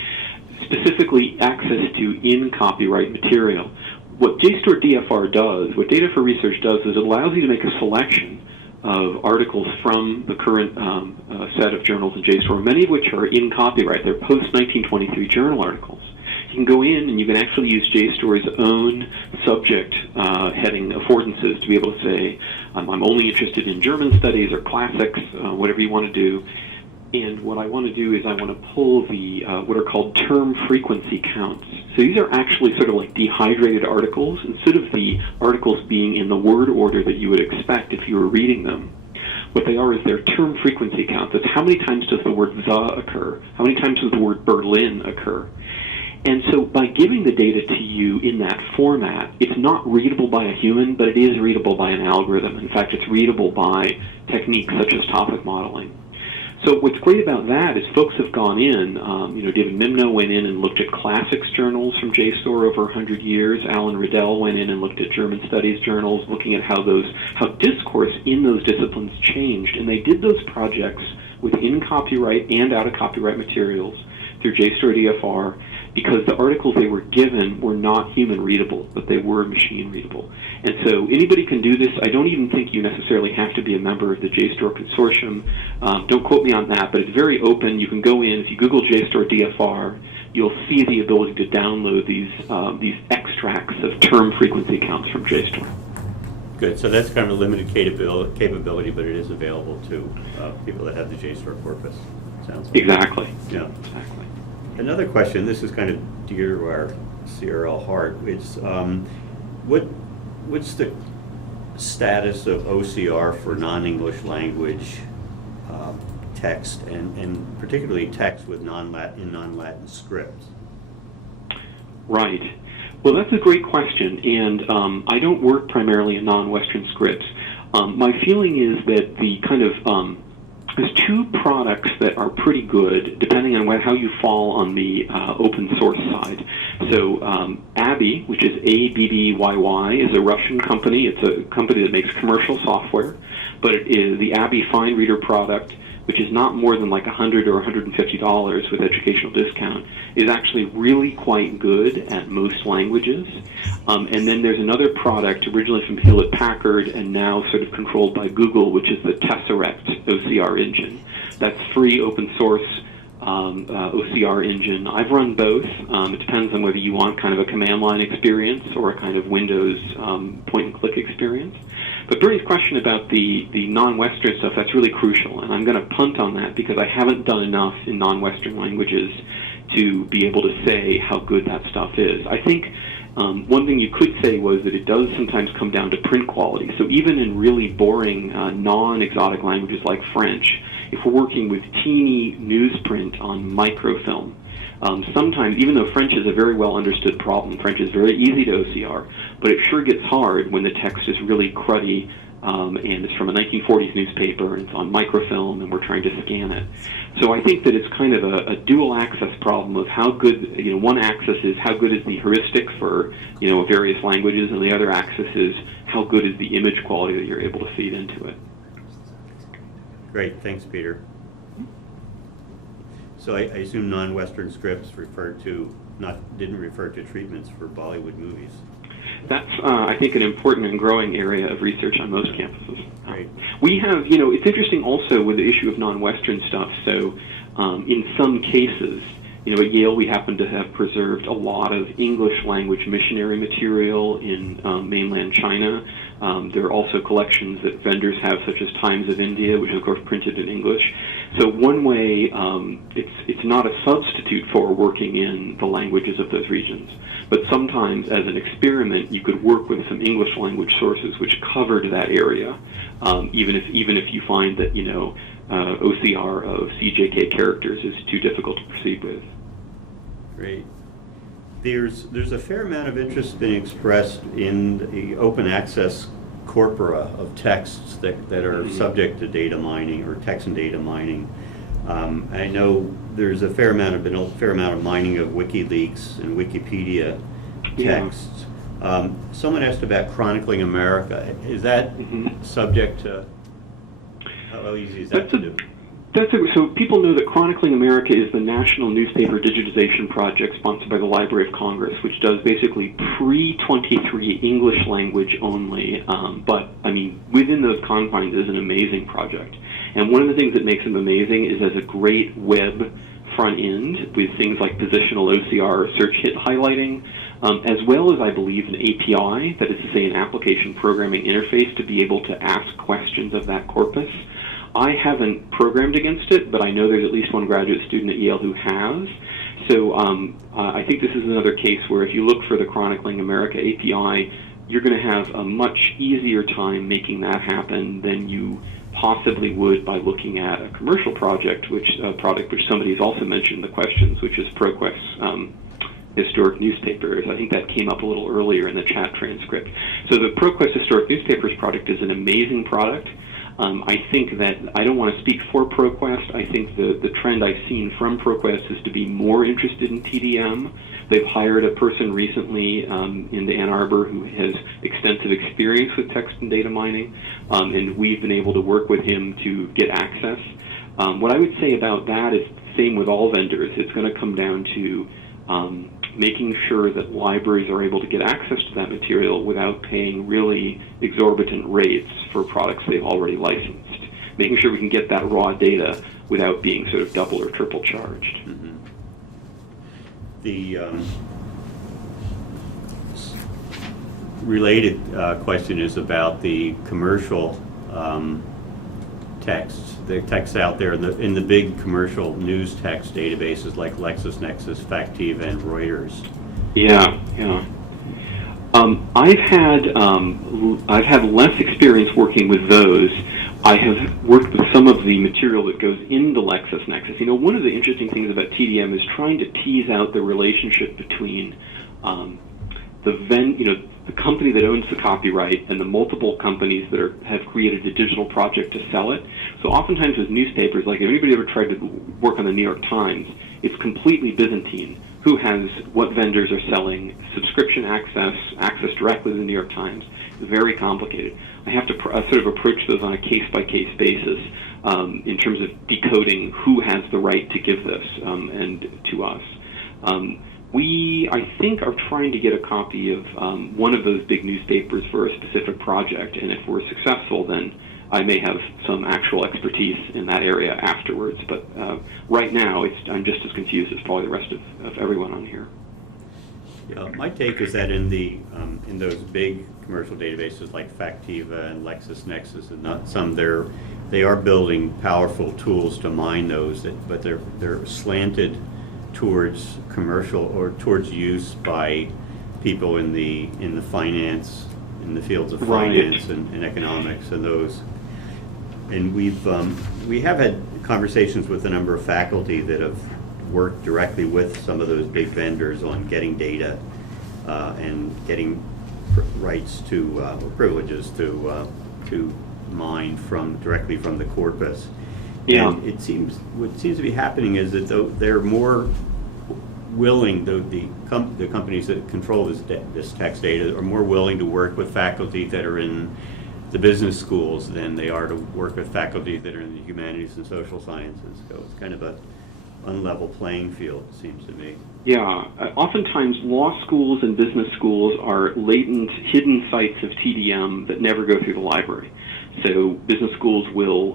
specifically access to in-copyright material. What JSTOR DFR does, what Data for Research does, is it allows you to make a selection of articles from the current set of journals in JSTOR, many of which are in copyright. They're post-1923 journal articles. You can go in and you can actually use JSTOR's own subject heading affordances to be able to say, I'm only interested in German studies or classics, whatever you want to do. And what I want to do is I want to pull the what are called term frequency counts. So these are actually sort of like dehydrated articles. Instead of the articles being in the word order that you would expect if you were reading them, what they are is their term frequency counts. That's how many times does the word the occur? How many times does the word Berlin occur? And so by giving the data to you in that format, it's not readable by a human, but it is readable by an algorithm. In fact, it's readable by techniques such as topic modeling. So what's great about that is folks have gone in, David Mimno went in and looked at classics journals from JSTOR over 100 years. Alan Riddell went in and looked at German studies journals, looking at how discourse in those disciplines changed. And they did those projects with in-copyright and out-of-copyright materials through JSTOR DFR, because the articles they were given were not human readable, but they were machine readable. And so anybody can do this. I don't even think you necessarily have to be a member of the JSTOR consortium. Don't quote me on that, but it's very open. You can go in. If you Google JSTOR DFR, you'll see the ability to download these extracts of term frequency counts from JSTOR. Good. So that's kind of a limited capability, but it is available to people that have the JSTOR corpus. Sounds good. Exactly. Yeah. Exactly. Another question, this is kind of dear to our CRL heart, is what's the status of OCR for non-English language text, and particularly text with non-Latin scripts? Right. Well, that's a great question, and I don't work primarily in non-Western scripts. My feeling is that the kind of there's two products that are pretty good, depending on how you fall on the open source side. So Abby, which is ABBYY, is a Russian company. It's a company that makes commercial software, but it is the Abby Fine Reader product, which is not more than like $100 or $150 with educational discount, is actually really quite good at most languages. And then there's another product originally from Hewlett-Packard and now sort of controlled by Google, which is the Tesseract OCR engine. That's free open source OCR engine. I've run both. It depends on whether you want kind of a command line experience or a kind of Windows point and click experience. But Bernie's question about the non-Western stuff, that's really crucial, and I'm going to punt on that because I haven't done enough in non-Western languages to be able to say how good that stuff is. I think one thing you could say was that it does sometimes come down to print quality. So even in really boring non-exotic languages like French, if we're working with teeny newsprint on microfilm, sometimes, even though French is a very well understood problem, French is very easy to OCR, but it sure gets hard when the text is really cruddy and it's from a 1940s newspaper and it's on microfilm and we're trying to scan it. So I think that it's kind of a dual access problem of how good, one axis is how good is the heuristic for, various languages, and the other axis is how good is the image quality that you're able to feed into it. Great, thanks, Peter. So I assume non-Western scripts didn't refer to treatments for Bollywood movies. That's, I think, an important and growing area of research on most campuses. Great. We have, it's interesting also with the issue of non-Western stuff. So in some cases, at Yale we happen to have preserved a lot of English language missionary material in mainland China. There are also collections that vendors have, such as Times of India, which is, of course, printed in English. So one way, it's not a substitute for working in the languages of those regions. But sometimes, as an experiment, you could work with some English language sources which covered that area, even if you find that, OCR of CJK characters is too difficult to proceed with. Great. There's a fair amount of interest being expressed in the open access corpora of texts that are subject to data mining or text and data mining. I know there's been a fair amount of mining of WikiLeaks and Wikipedia texts. Someone asked about Chronicling America. Is that subject to, how easy is that to do? So people know that Chronicling America is the national newspaper digitization project sponsored by the Library of Congress, which does basically pre-23 English language only. But, within those confines is an amazing project. And one of the things that makes them amazing is as a great web front end with things like positional OCR search hit highlighting, as well as, I believe, an API, that is to say an application programming interface to be able to ask questions of that corpus. I haven't programmed against it, but I know there's at least one graduate student at Yale who has. So I think this is another case where if you look for the Chronicling America API, you're going to have a much easier time making that happen than you possibly would by looking at a commercial product, which somebody's also mentioned in the questions, which is ProQuest's historic newspapers. I think that came up a little earlier in the chat transcript. So the ProQuest Historic Newspapers product is an amazing product. I think that, I don't want to speak for ProQuest, I think the trend I've seen from ProQuest is to be more interested in TDM. They've hired a person recently in the Ann Arbor who has extensive experience with text and data mining, and we've been able to work with him to get access. What I would say about that is the same with all vendors. It's going to come down to making sure that libraries are able to get access to that material without paying really exorbitant rates for products they've already licensed. Making sure we can get that raw data without being sort of double or triple charged. Mm-hmm. The related question is about the commercial texts, the texts out there in the big commercial news text databases like LexisNexis, Factiva, and Reuters. Yeah. I've had less experience working with those. I have worked with some of the material that goes into LexisNexis. You know, one of the interesting things about TDM is trying to tease out the relationship between the company that owns the copyright and the multiple companies that have created a digital project to sell it. So oftentimes with newspapers, like if anybody ever tried to work on the New York Times, it's completely Byzantine. Who has what vendors are selling, subscription access directly to the New York Times. It's very complicated. I have to sort of approach those on a case-by-case basis in terms of decoding who has the right to give this and to us. We, I think, are trying to get a copy of one of those big newspapers for a specific project, and if we're successful, then I may have some actual expertise in that area afterwards. But right now, I'm just as confused as probably the rest of everyone on here. Yeah, my take is that in those big commercial databases like Factiva and LexisNexis and not some, they are building powerful tools to mine those, but they're slanted towards commercial or towards use by people in the finance, in the fields of finance and economics and those. And we have had conversations with a number of faculty that have worked directly with some of those big vendors on getting data and getting rights to or privileges to mine directly from the corpus. Yeah. And what seems to be happening is that they're more willing, the companies that control this text data are more willing to work with faculty that are in the business schools than they are to work with faculty that are in the humanities and social sciences. So it's kind of a unlevel playing field, it seems to me. Yeah, oftentimes law schools and business schools are latent, hidden sites of TDM that never go through the library. So business schools will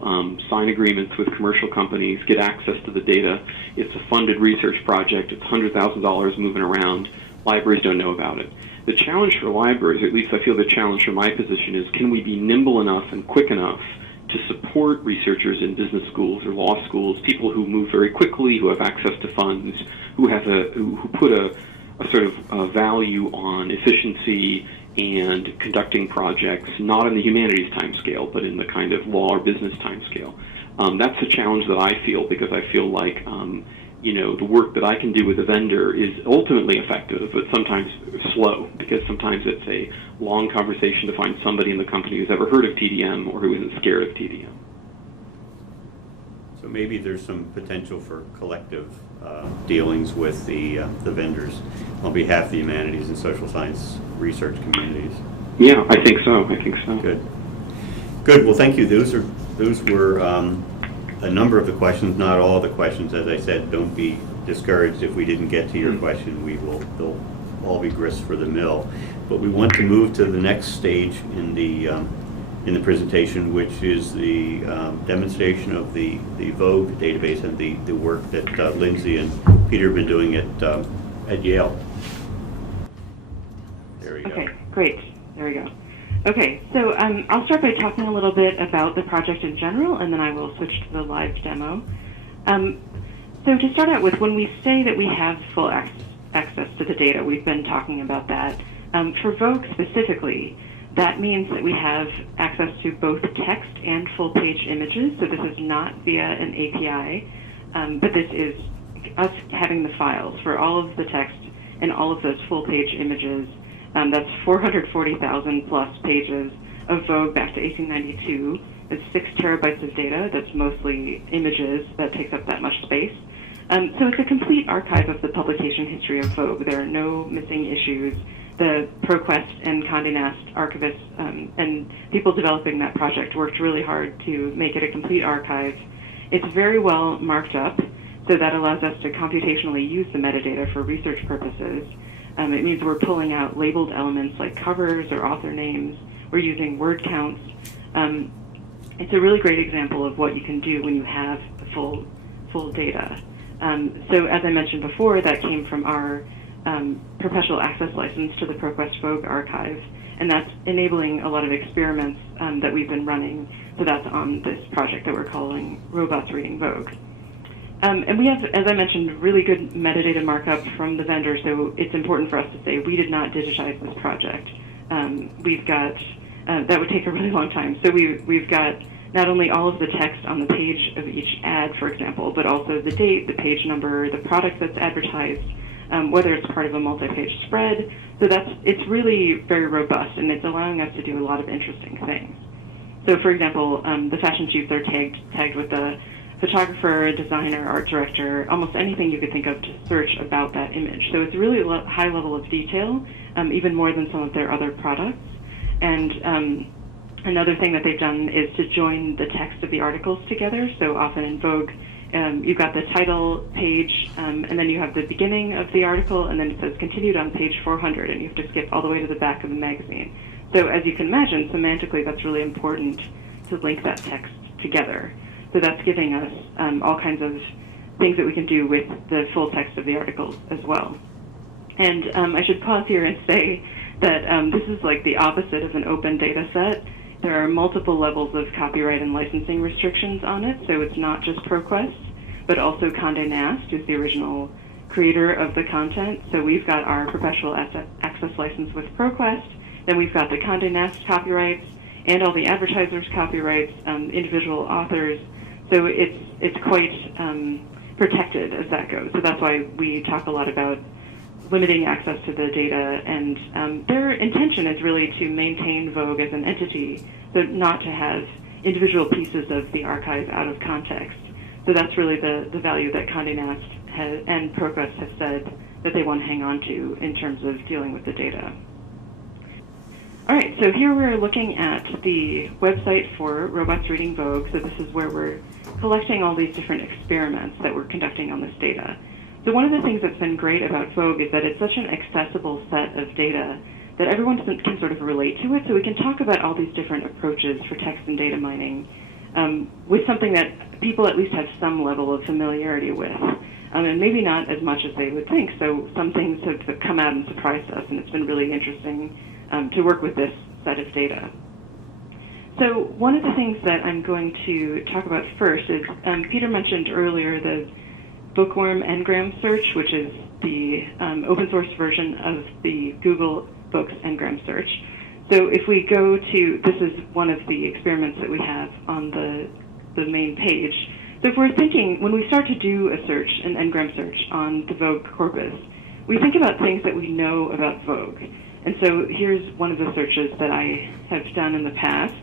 sign agreements with commercial companies, get access to the data. It's a funded research project. It's $100,000 moving around. Libraries don't know about it. The challenge for libraries, or at least I feel the challenge from my position, is can we be nimble enough and quick enough to support researchers in business schools or law schools, people who move very quickly, who have access to funds, who put a sort of value on efficiency and conducting projects, not in the humanities timescale, but in the kind of law or business timescale. That's a challenge that I feel, because I feel like the work that I can do with a vendor is ultimately effective, but sometimes slow, because sometimes it's a long conversation to find somebody in the company who's ever heard of TDM or who isn't scared of TDM. So maybe there's some potential for collective dealings with the vendors on behalf of the humanities and social science research communities. Yeah, I think so. Good. Well, thank you. Those were a number of the questions, not all the questions. As I said, don't be discouraged if we didn't get to your question. They'll all be grist for the mill. But we want to move to the next stage in the presentation, which is the demonstration of the Vogue database and the work that Lindsay and Peter have been doing at Yale. There we go. Okay, great. There we go. Okay, so I'll start by talking a little bit about the project in general, and then I will switch to the live demo. So to start out with, when we say that we have full access to the data, we've been talking about that. For Vogue specifically, that means that we have access to both text and full-page images, so this is not via an API, but this is us having the files for all of the text and all of those full-page images. That's 440,000 plus pages of Vogue back to 1892. It's 6 terabytes of data. That's mostly images that takes up that much space. So it's a complete archive of the publication history of Vogue. There are no missing issues. The ProQuest and Condé Nast archivists and people developing that project worked really hard to make it a complete archive. It's very well marked up, so that allows us to computationally use the metadata for research purposes. It means we're pulling out labeled elements like covers or author names. We're using word counts. It's a really great example of what you can do when you have full data. So as I mentioned before, that came from our perpetual access license to the ProQuest Vogue archive, and that's enabling a lot of experiments that we've been running. So that's on this project that we're calling Robots Reading Vogue. And we have, as I mentioned, really good metadata markup from the vendor, so it's important for us to say we did not digitize this project. We've got, that would take a really long time. So we've got not only all of the text on the page of each ad, for example, but also the date, the page number, the product that's advertised, whether it's part of a multi-page spread. So it's really very robust, and it's allowing us to do a lot of interesting things. So for example, the fashion shoots are tagged with a photographer, designer, art director, almost anything you could think of to search about that image. So it's a really high level of detail, even more than some of their other products. And another thing that they've done is to join the text of the articles together. So often in Vogue, you've got the title page, and then you have the beginning of the article, and then it says continued on page 400, and you have to skip all the way to the back of the magazine. So as you can imagine, semantically, that's really important to link that text together. So that's giving us all kinds of things that we can do with the full text of the articles as well. And I should pause here and say that this is like the opposite of an open data set. There are multiple levels of copyright and licensing restrictions on it, so it's not just ProQuest, but also Condé Nast is the original creator of the content. So we've got our perpetual access license with ProQuest, then we've got the Condé Nast copyrights, and all the advertisers' copyrights, individual authors. So it's quite protected as that goes. So that's why we talk a lot about limiting access to the data, and their intention is really to maintain Vogue as an entity, so not to have individual pieces of the archive out of context. So that's really the value that Condé Nast and ProQuest have said that they want to hang on to in terms of dealing with the data. All right, so here we're looking at the website for Robots Reading Vogue. So this is where we're collecting all these different experiments that we're conducting on this data. So one of the things that's been great about Vogue is that it's such an accessible set of data that everyone can sort of relate to it. So we can talk about all these different approaches for text and data mining with something that people at least have some level of familiarity with. And maybe not as much as they would think. So some things have come out and surprised us, and it's been really interesting to work with this set of data. So one of the things that I'm going to talk about first is, Peter mentioned earlier the Bookworm Ngram search, which is the open source version of the Google Books Ngram search. So if we go to, this is one of the experiments that we have on the main page. So if we're thinking, when we start to do a search, an Ngram search on the Vogue corpus, we think about things that we know about Vogue. And so here's one of the searches that I have done in the past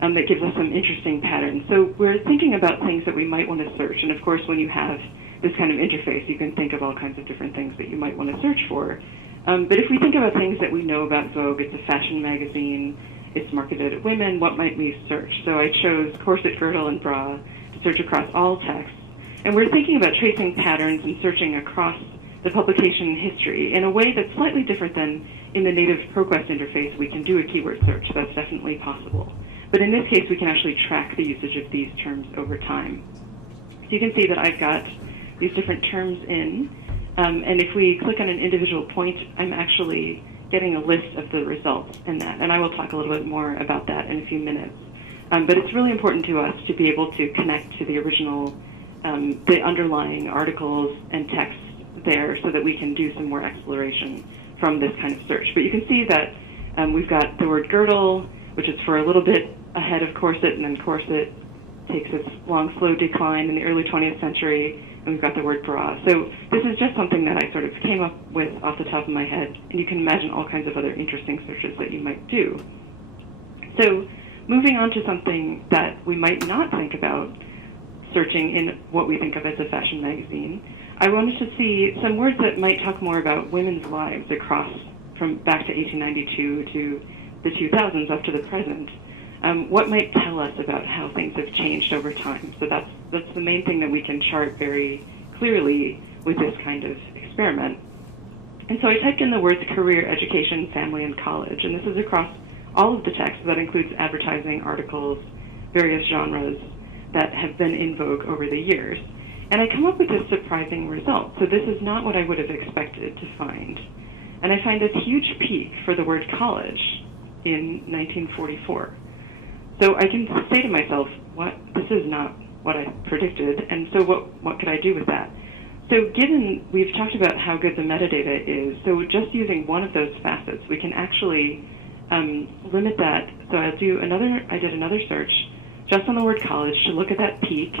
that gives us some interesting patterns. So we're thinking about things that we might want to search. And of course, when you have this kind of interface, you can think of all kinds of different things that you might want to search for. But if we think about things that we know about Vogue, it's a fashion magazine, it's marketed at women, what might we search? So I chose corset, girdle, and bra to search across all texts. And we're thinking about tracing patterns and searching across the publication history in a way that's slightly different than in the native ProQuest interface. We can do a keyword search. That's definitely possible. But in this case, we can actually track the usage of these terms over time. So you can see that I've got these different terms in. And if we click on an individual point, I'm actually getting a list of the results in that. And I will talk a little bit more about that in a few minutes. But it's really important to us to be able to connect to the original, the underlying articles and texts there so that we can do some more exploration from this kind of search. But you can see that we've got the word girdle, which is for a little bit ahead of corset, and then corset takes its long, slow decline in the early 20th century, and we've got the word bra. So this is just something that I sort of came up with off the top of my head, and you can imagine all kinds of other interesting searches that you might do. So moving on to something that we might not think about searching in what we think of as a fashion magazine, I wanted to see some words that might talk more about women's lives across from back to 1892 to the 2000s up to the present. What might tell us about how things have changed over time? So that's the main thing that we can chart very clearly with this kind of experiment. And so I typed in the words career, education, family, and college, and this is across all of the text. That includes advertising, articles, various genres that have been in vogue over the years. And I come up with this surprising result. So this is not what I would have expected to find. And I find this huge peak for the word college in 1944. So I can say to myself, what? This is not what I predicted, and so what could I do with that? So given we've talked about how good the metadata is, so just using one of those facets, we can actually limit that. So I did another search just on the word college to look at that peak,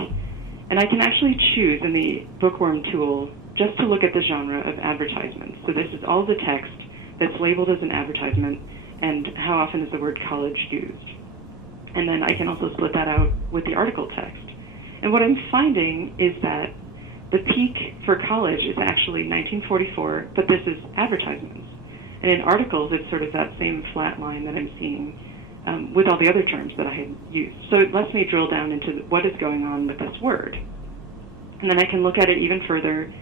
and I can actually choose in the bookworm tool just to look at the genre of advertisements. So this is all the text that's labeled as an advertisement, and how often is the word college used. And then I can also split that out with the article text. And what I'm finding is that the peak for college is actually 1944, but this is advertisements. And in articles, it's sort of that same flat line that I'm seeing with all the other terms that I had used. So it lets me drill down into what is going on with this word. And then I can look at it even further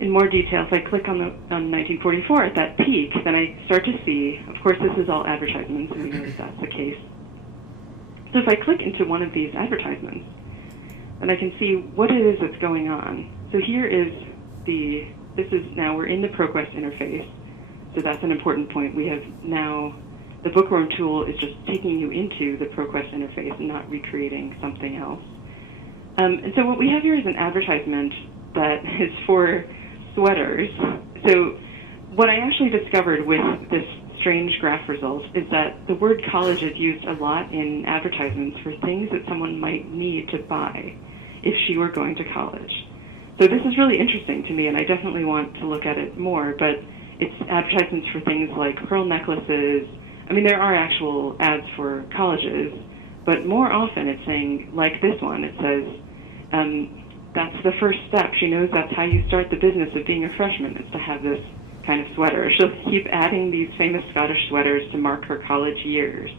in more detail. If I click on 1944 at that peak, then I start to see, of course, this is all advertisements, and we know that that's the case. So if I click into one of these advertisements, then I can see what it is that's going on. So here is now we're in the ProQuest interface. So that's an important point. We have now, the bookworm tool is just taking you into the ProQuest interface and not recreating something else. And so what we have here is an advertisement that is for sweaters. So what I actually discovered with this strange graph result is that the word college is used a lot in advertisements for things that someone might need to buy if she were going to college. So this is really interesting to me, and I definitely want to look at it more, but it's advertisements for things like pearl necklaces. I mean, there are actual ads for colleges, but more often it's saying, like this one, it says, that's the first step. She knows that's how you start the business of being a freshman, is to have this kind of sweater. She'll keep adding these famous Scottish sweaters to mark her college years.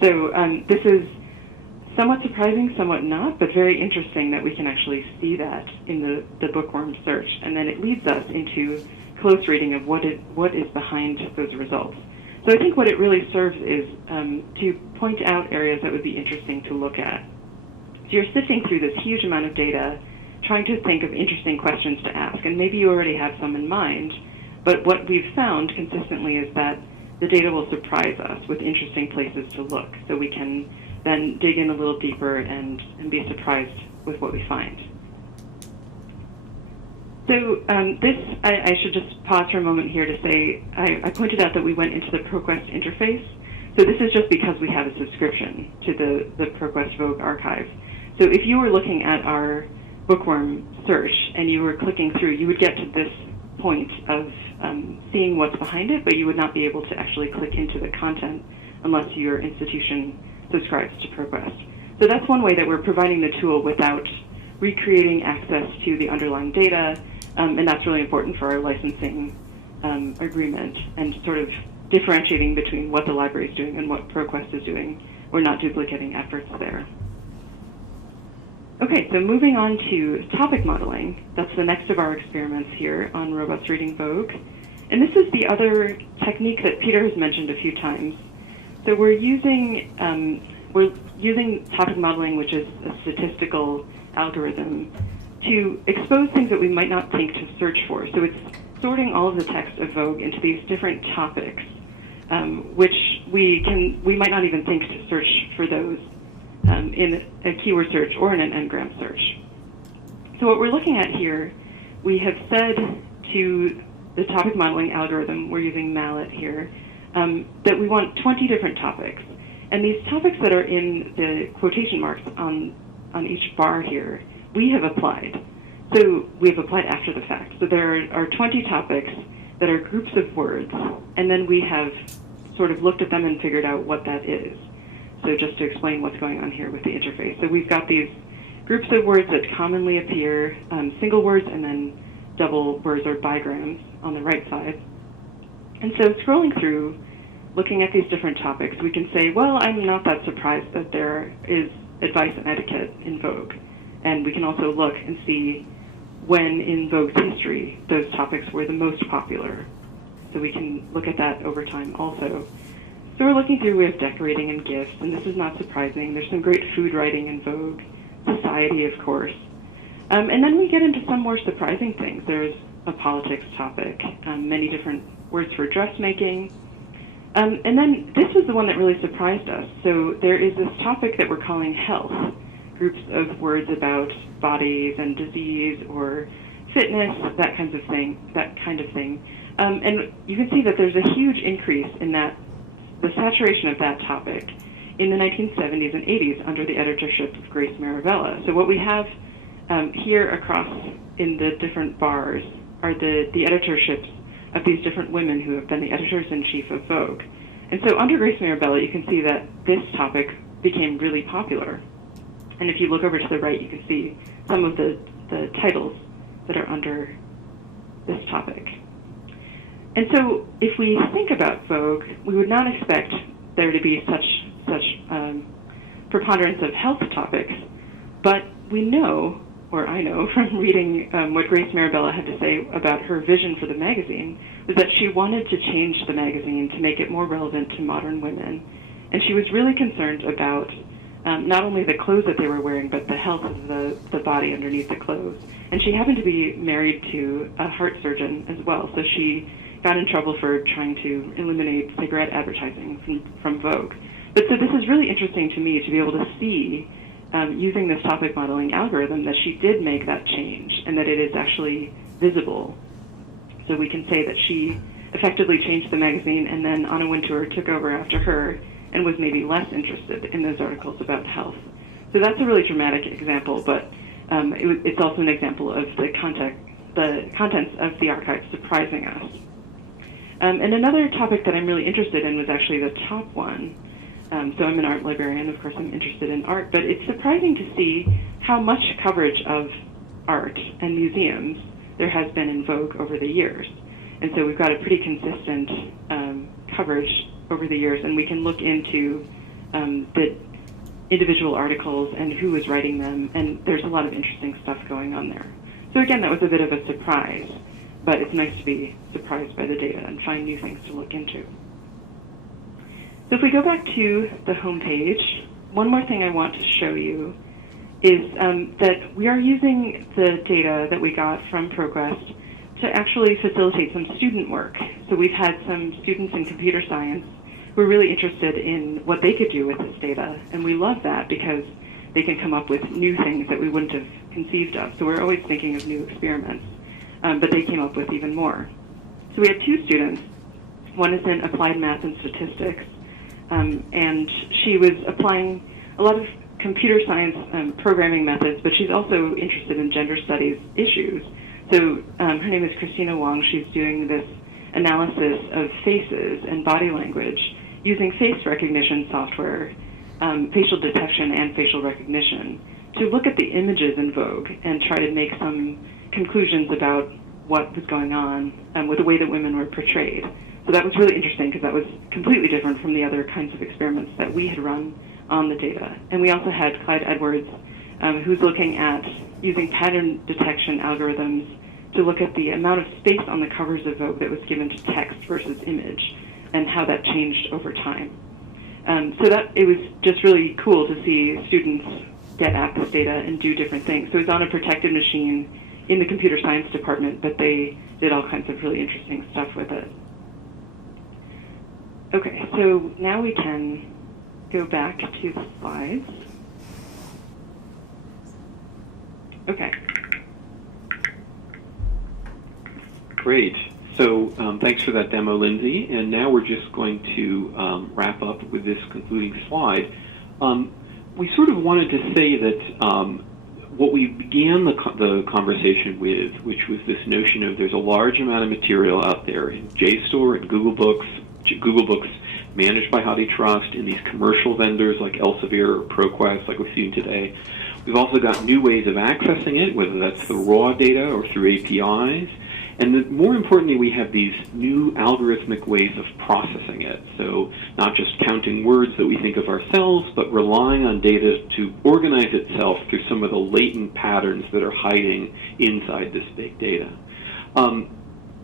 So this is somewhat surprising, somewhat not, but very interesting that we can actually see that in the bookworm search. And then it leads us into close reading of what is behind those results. So I think what it really serves is to point out areas that would be interesting to look at. So you're sifting through this huge amount of data, trying to think of interesting questions to ask, and maybe you already have some in mind, but what we've found consistently is that the data will surprise us with interesting places to look, so we can then dig in a little deeper and be surprised with what we find. So I should just pause for a moment here to say, I pointed out that we went into the ProQuest interface. So this is just because we have a subscription to the ProQuest Vogue archive. So if you were looking at our bookworm search and you were clicking through, you would get to this point of seeing what's behind it, but you would not be able to actually click into the content unless your institution subscribes to ProQuest. So that's one way that we're providing the tool without recreating access to the underlying data, and that's really important for our licensing agreement and sort of differentiating between what the library is doing and what ProQuest is doing. We're not duplicating efforts there. Okay, so moving on to topic modeling. That's the next of our experiments here on Robust Reading Vogue. And this is the other technique that Peter has mentioned a few times. So we're using topic modeling, which is a statistical algorithm, to expose things that we might not think to search for. So it's sorting all of the text of Vogue into these different topics, which we might not even think to search for those in a keyword search or in an n-gram search. So what we're looking at here, we have said to the topic modeling algorithm, we're using Mallet here, that we want 20 different topics. And these topics that are in the quotation marks on each bar here, we have applied. So we have applied after the fact. So there are 20 topics that are groups of words, and then we have sort of looked at them and figured out what that is. So just to explain what's going on here with the interface. So we've got these groups of words that commonly appear, single words and then double words or bigrams on the right side. And so scrolling through, looking at these different topics, we can say, well, I'm not that surprised that there is advice and etiquette in Vogue. And we can also look and see when in Vogue's history those topics were the most popular. So we can look at that over time also. So we're looking through, we have decorating and gifts, and this is not surprising. There's some great food writing in Vogue, society, of course. And then we get into some more surprising things. There's a politics topic, many different words for dressmaking. And then this is the one that really surprised us. So there is this topic that we're calling health. groups of words about bodies and disease or fitness, that kind of thing. And you can see that there's a huge increase in the saturation of that topic in the 1970s and 80s under the editorship of Grace Marabella. So what we have here across in the different bars are the editorships of these different women who have been the editors-in-chief of Vogue. And so under Grace Marabella, you can see that this topic became really popular. And if you look over to the right, you can see some of the titles that are under this topic. And so if we think about Vogue, we would not expect there to be such preponderance of health topics, but we know, or I know from reading what Grace Marabella had to say about her vision for the magazine, was that she wanted to change the magazine to make it more relevant to modern women. And she was really concerned about not only the clothes that they were wearing, but the health of the body underneath the clothes. And she happened to be married to a heart surgeon as well, so she got in trouble for trying to eliminate cigarette advertising from Vogue. But so this is really interesting to me to be able to see, using this topic modeling algorithm, that she did make that change and that it is actually visible. So we can say that she effectively changed the magazine, and then Anna Wintour took over after her and was maybe less interested in those articles about health. So that's a really dramatic example, but it's also an example of the contents of the archive surprising us. And another topic that I'm really interested in was actually the top one. So I'm an art librarian, of course I'm interested in art, but it's surprising to see how much coverage of art and museums there has been in Vogue over the years. And so we've got a pretty consistent coverage over the years, and we can look into the individual articles and who is writing them, and there's a lot of interesting stuff going on there. So again, that was a bit of a surprise, but it's nice to be surprised by the data and find new things to look into. So if we go back to the homepage, one more thing I want to show you is that we are using the data that we got from ProQuest to actually facilitate some student work. So we've had some students in computer science who are really interested in what they could do with this data, and we love that because they can come up with new things that we wouldn't have conceived of. So we're always thinking of new experiments, but they came up with even more. So we had two students. One is in applied math and statistics, and she was applying a lot of computer science programming methods, but she's also interested in gender studies issues. So her name is Christina Wong. She's doing this analysis of faces and body language using face recognition software, facial detection and facial recognition, to look at the images in Vogue and try to make some conclusions about what was going on with the way that women were portrayed. So that was really interesting because that was completely different from the other kinds of experiments that we had run on the data. And we also had Clyde Edwards, who's looking at using pattern detection algorithms to look at the amount of space on the covers of Vogue that was given to text versus image and how that changed over time. So that it was just really cool to see students get at this data and do different things. So it was on a protected machine in the computer science department, but they did all kinds of really interesting stuff with it. Okay, so now we can go back to the slides. Okay. Great. So thanks for that demo, Lindsay. And now we're just going to wrap up with this concluding slide. We sort of wanted to say that what we began the conversation with, which was this notion of there's a large amount of material out there in JSTOR and Google Books managed by HathiTrust, in these commercial vendors like Elsevier or ProQuest, like we've seen today. We've also got new ways of accessing it, whether that's through raw data or through APIs. And more importantly, we have these new algorithmic ways of processing it. So not just counting words that we think of ourselves, but relying on data to organize itself through some of the latent patterns that are hiding inside this big data.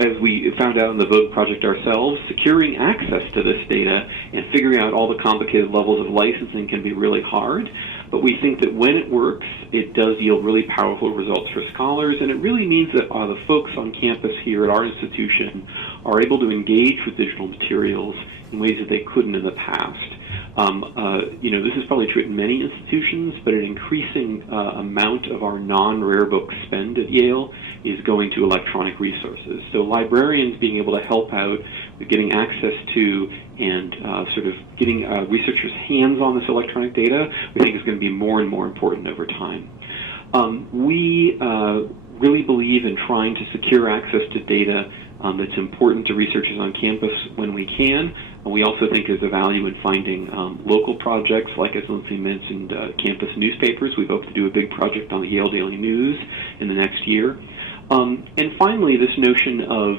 As we found out in the Vogue project ourselves, securing access to this data and figuring out all the complicated levels of licensing can be really hard. But we think that when it works, it does yield really powerful results for scholars, and it really means that the folks on campus here at our institution are able to engage with digital materials in ways that they couldn't in the past. This is probably true at many institutions, but an increasing amount of our non-rare book spend at Yale is going to electronic resources. So librarians being able to help out with getting access to and sort of getting researchers' hands on this electronic data, we think is going to be more and more important over time. We really believe in trying to secure access to data that's important to researchers on campus when we can. We also think there's a value in finding local projects, like as Lindsay mentioned, campus newspapers. We hope to do a big project on the Yale Daily News in the next year. And finally, this notion of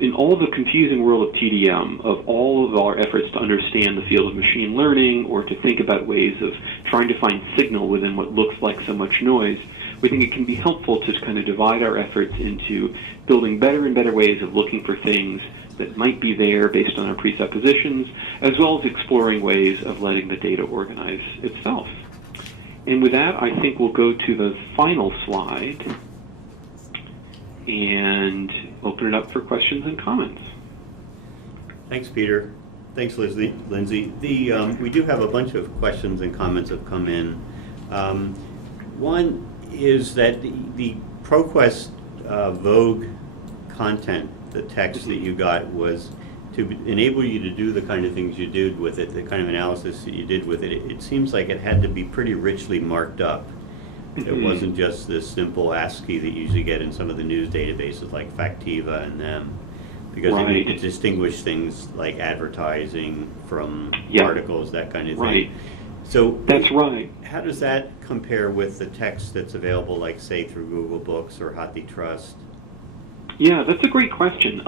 in all the confusing world of TDM, of all of our efforts to understand the field of machine learning or to think about ways of trying to find signal within what looks like so much noise, we think it can be helpful to kind of divide our efforts into building better and better ways of looking for things that might be there based on our presuppositions, as well as exploring ways of letting the data organize itself. And with that, I think we'll go to the final slide and open it up for questions and comments. Thanks, Peter. Thanks, Lindsay. We do have a bunch of questions and comments have come in. One is that the ProQuest Vogue content, the text that you got, was to enable you to do the kind of things you did with it, the kind of analysis that you did with it. It seems like it had to be pretty richly marked up. It wasn't just this simple ASCII that you usually get in some of the news databases like Factiva and them, because you need to distinguish things like advertising from articles, that kind of thing. Right. So that's right. How does that compare with the text that's available, like say through Google Books or HathiTrust? Yeah, that's a great question.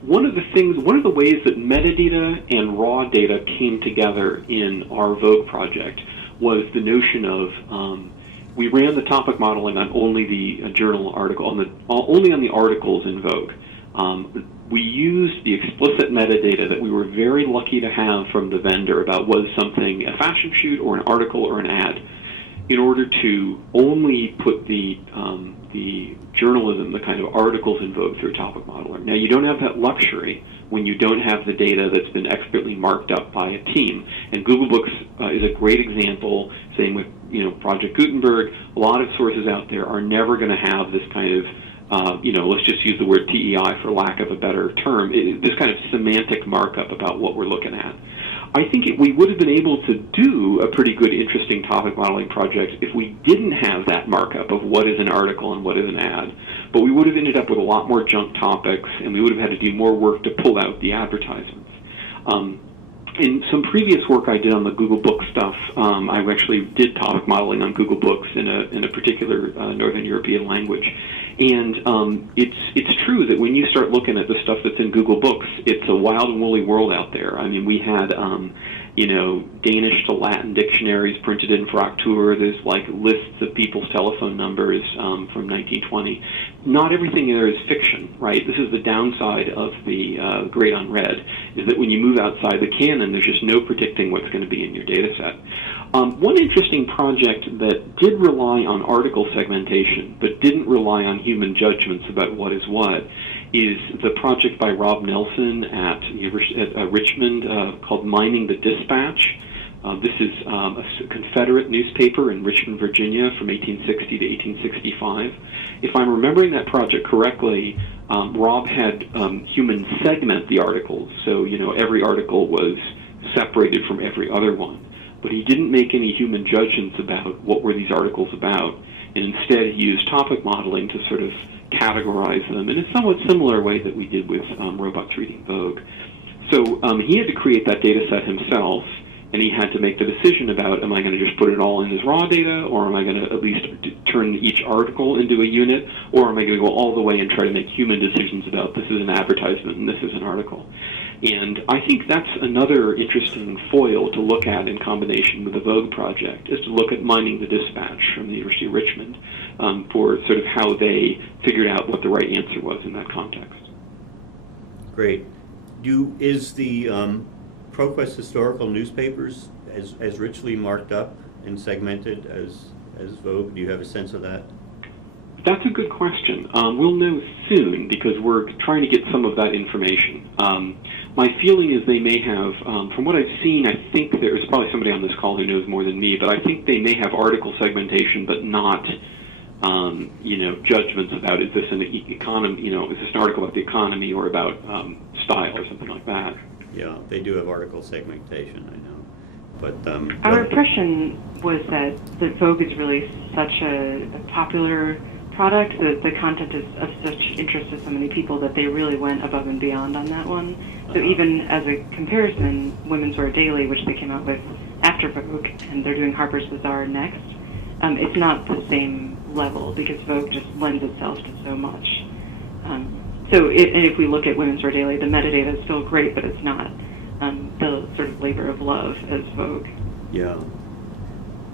One of the ways that metadata and raw data came together in our Vogue project was the notion of we ran the topic modeling on only the journal article, only on the articles in Vogue. We used the explicit metadata that we were very lucky to have from the vendor about was something a fashion shoot or an article or an ad, in order to only put the journalism, the kind of articles in Vogue through a topic modeler. Now, you don't have that luxury when you don't have the data that's been expertly marked up by a team. And Google Books is a great example. Same with Project Gutenberg. A lot of sources out there are never going to have this kind of let's just use the word PEI for lack of a better term, this kind of semantic markup about what we're looking at. I think we would have been able to do a pretty good, interesting topic modeling project if we didn't have that markup of what is an article and what is an ad. But we would have ended up with a lot more junk topics, and we would have had to do more work to pull out the advertisements. In some previous work I did on the Google Books stuff, I actually did topic modeling on Google Books in a particular Northern European language. And it's true that when you start looking at the stuff that's in Google Books, it's a wild and woolly world out there. I mean, we had Danish to Latin dictionaries printed in Fraktur. There's like lists of people's telephone numbers from 1920. Not everything there is fiction, right? This is the downside of the Great Unread, is that when you move outside the canon, there's just no predicting what's going to be in your data set. One interesting project that did rely on article segmentation, but didn't rely on human judgments about what is what, is the project by Rob Nelson at Richmond called Mining the Dispatch. This is a Confederate newspaper in Richmond, Virginia from 1860 to 1865. If I'm remembering that project correctly, Rob had humans segment the articles, so every article was separated from every other one. But he didn't make any human judgments about what were these articles about, and instead he used topic modeling to sort of categorize them in a somewhat similar way that we did with robots reading Vogue. So he had to create that data set himself, and he had to make the decision about, am I going to just put it all in as raw data, or am I going to at least turn each article into a unit, or am I going to go all the way and try to make human decisions about this is an advertisement and this is an article? And I think that's another interesting foil to look at in combination with the Vogue project, is to look at Mining the Dispatch from the University of Richmond for sort of how they figured out what the right answer was in that context. Great. Is the ProQuest historical newspapers as richly marked up and segmented as Vogue? Do you have a sense of that? That's a good question. We'll know soon because we're trying to get some of that information. My feeling is they may have, from what I've seen, I think there's probably somebody on this call who knows more than me, but I think they may have article segmentation, but not, judgments about is this an economy, is this an article about the economy or about style or something like that. Yeah, they do have article segmentation, I know. But our impression was that Vogue is really such a popular product, that the content is of such interest to so many people that they really went above and beyond on that one. So even as a comparison, Women's Wear Daily, which they came out with after Vogue, and they're doing Harper's Bazaar next, it's not the same level because Vogue just lends itself to so much. And if we look at Women's Wear Daily, the metadata is still great, but it's not the sort of labor of love as Vogue. yeah,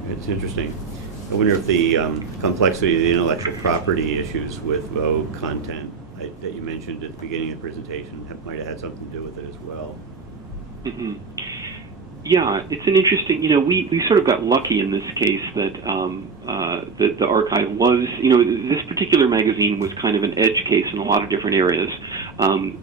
it's interesting. I wonder if the complexity of the intellectual property issues with Vogue content that you mentioned at the beginning of the presentation might have had something to do with it as well. Mm-hmm. Yeah, it's an interesting, we sort of got lucky in this case that the archive was, this particular magazine was kind of an edge case in a lot of different areas.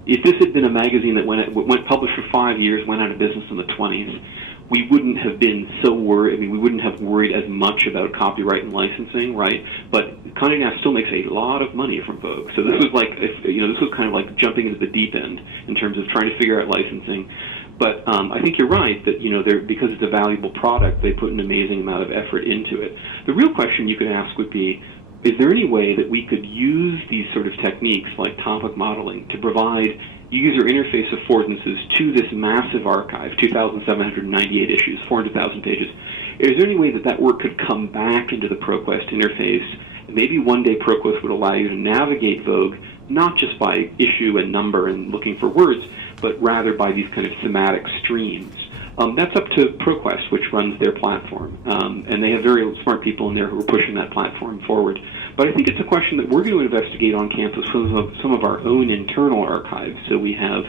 If this had been a magazine that went published for 5 years, went out of business in the 20s, we wouldn't have been so worried. I mean, we wouldn't have worried as much about copyright and licensing, right? But Condé Nast still makes a lot of money from Vogue. So this was like, this was kind of like jumping into the deep end in terms of trying to figure out licensing. But I think you're right that because it's a valuable product, they put an amazing amount of effort into it. The real question you could ask would be, is there any way that we could use these sort of techniques like topic modeling to provide user interface affordances to this massive archive, 2,798 issues, 400,000 pages? Is there any way that work could come back into the ProQuest interface? Maybe one day ProQuest would allow you to navigate Vogue, not just by issue and number and looking for words, but rather by these kind of thematic streams. That's up to ProQuest, which runs their platform. And they have very smart people in there who are pushing that platform forward. But I think it's a question that we're going to investigate on campus with some of our own internal archives. So we have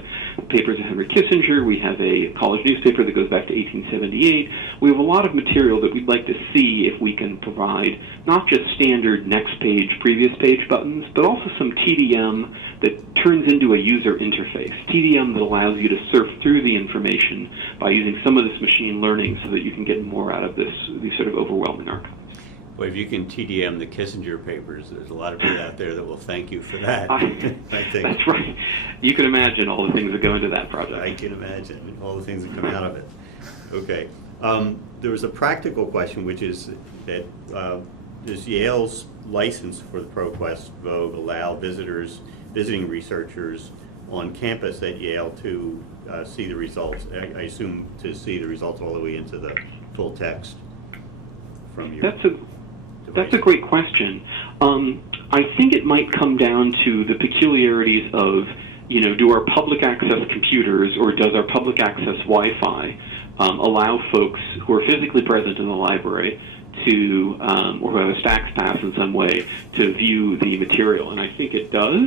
papers of Henry Kissinger. We have a college newspaper that goes back to 1878. We have a lot of material that we'd like to see if we can provide not just standard next page, previous page buttons, but also some TDM that turns into a user interface. TDM that allows you to surf through the information by using some of this machine learning so that you can get more out of these sort of overwhelming archives. Well, if you can TDM the Kissinger papers, there's a lot of people out there that will thank you for that. I think. That's right. You can imagine all the things that go into that project. I can imagine all the things that come out of it. Okay. There was a practical question, which is that does Yale's license for the ProQuest Vogue allow visiting researchers on campus at Yale to see the results? I assume to see the results all the way into the full text from your That's a great question. I think it might come down to the peculiarities of, do our public access computers or does our public access Wi-Fi allow folks who are physically present in the library to, or who have a Stax pass in some way, to view the material. And I think it does.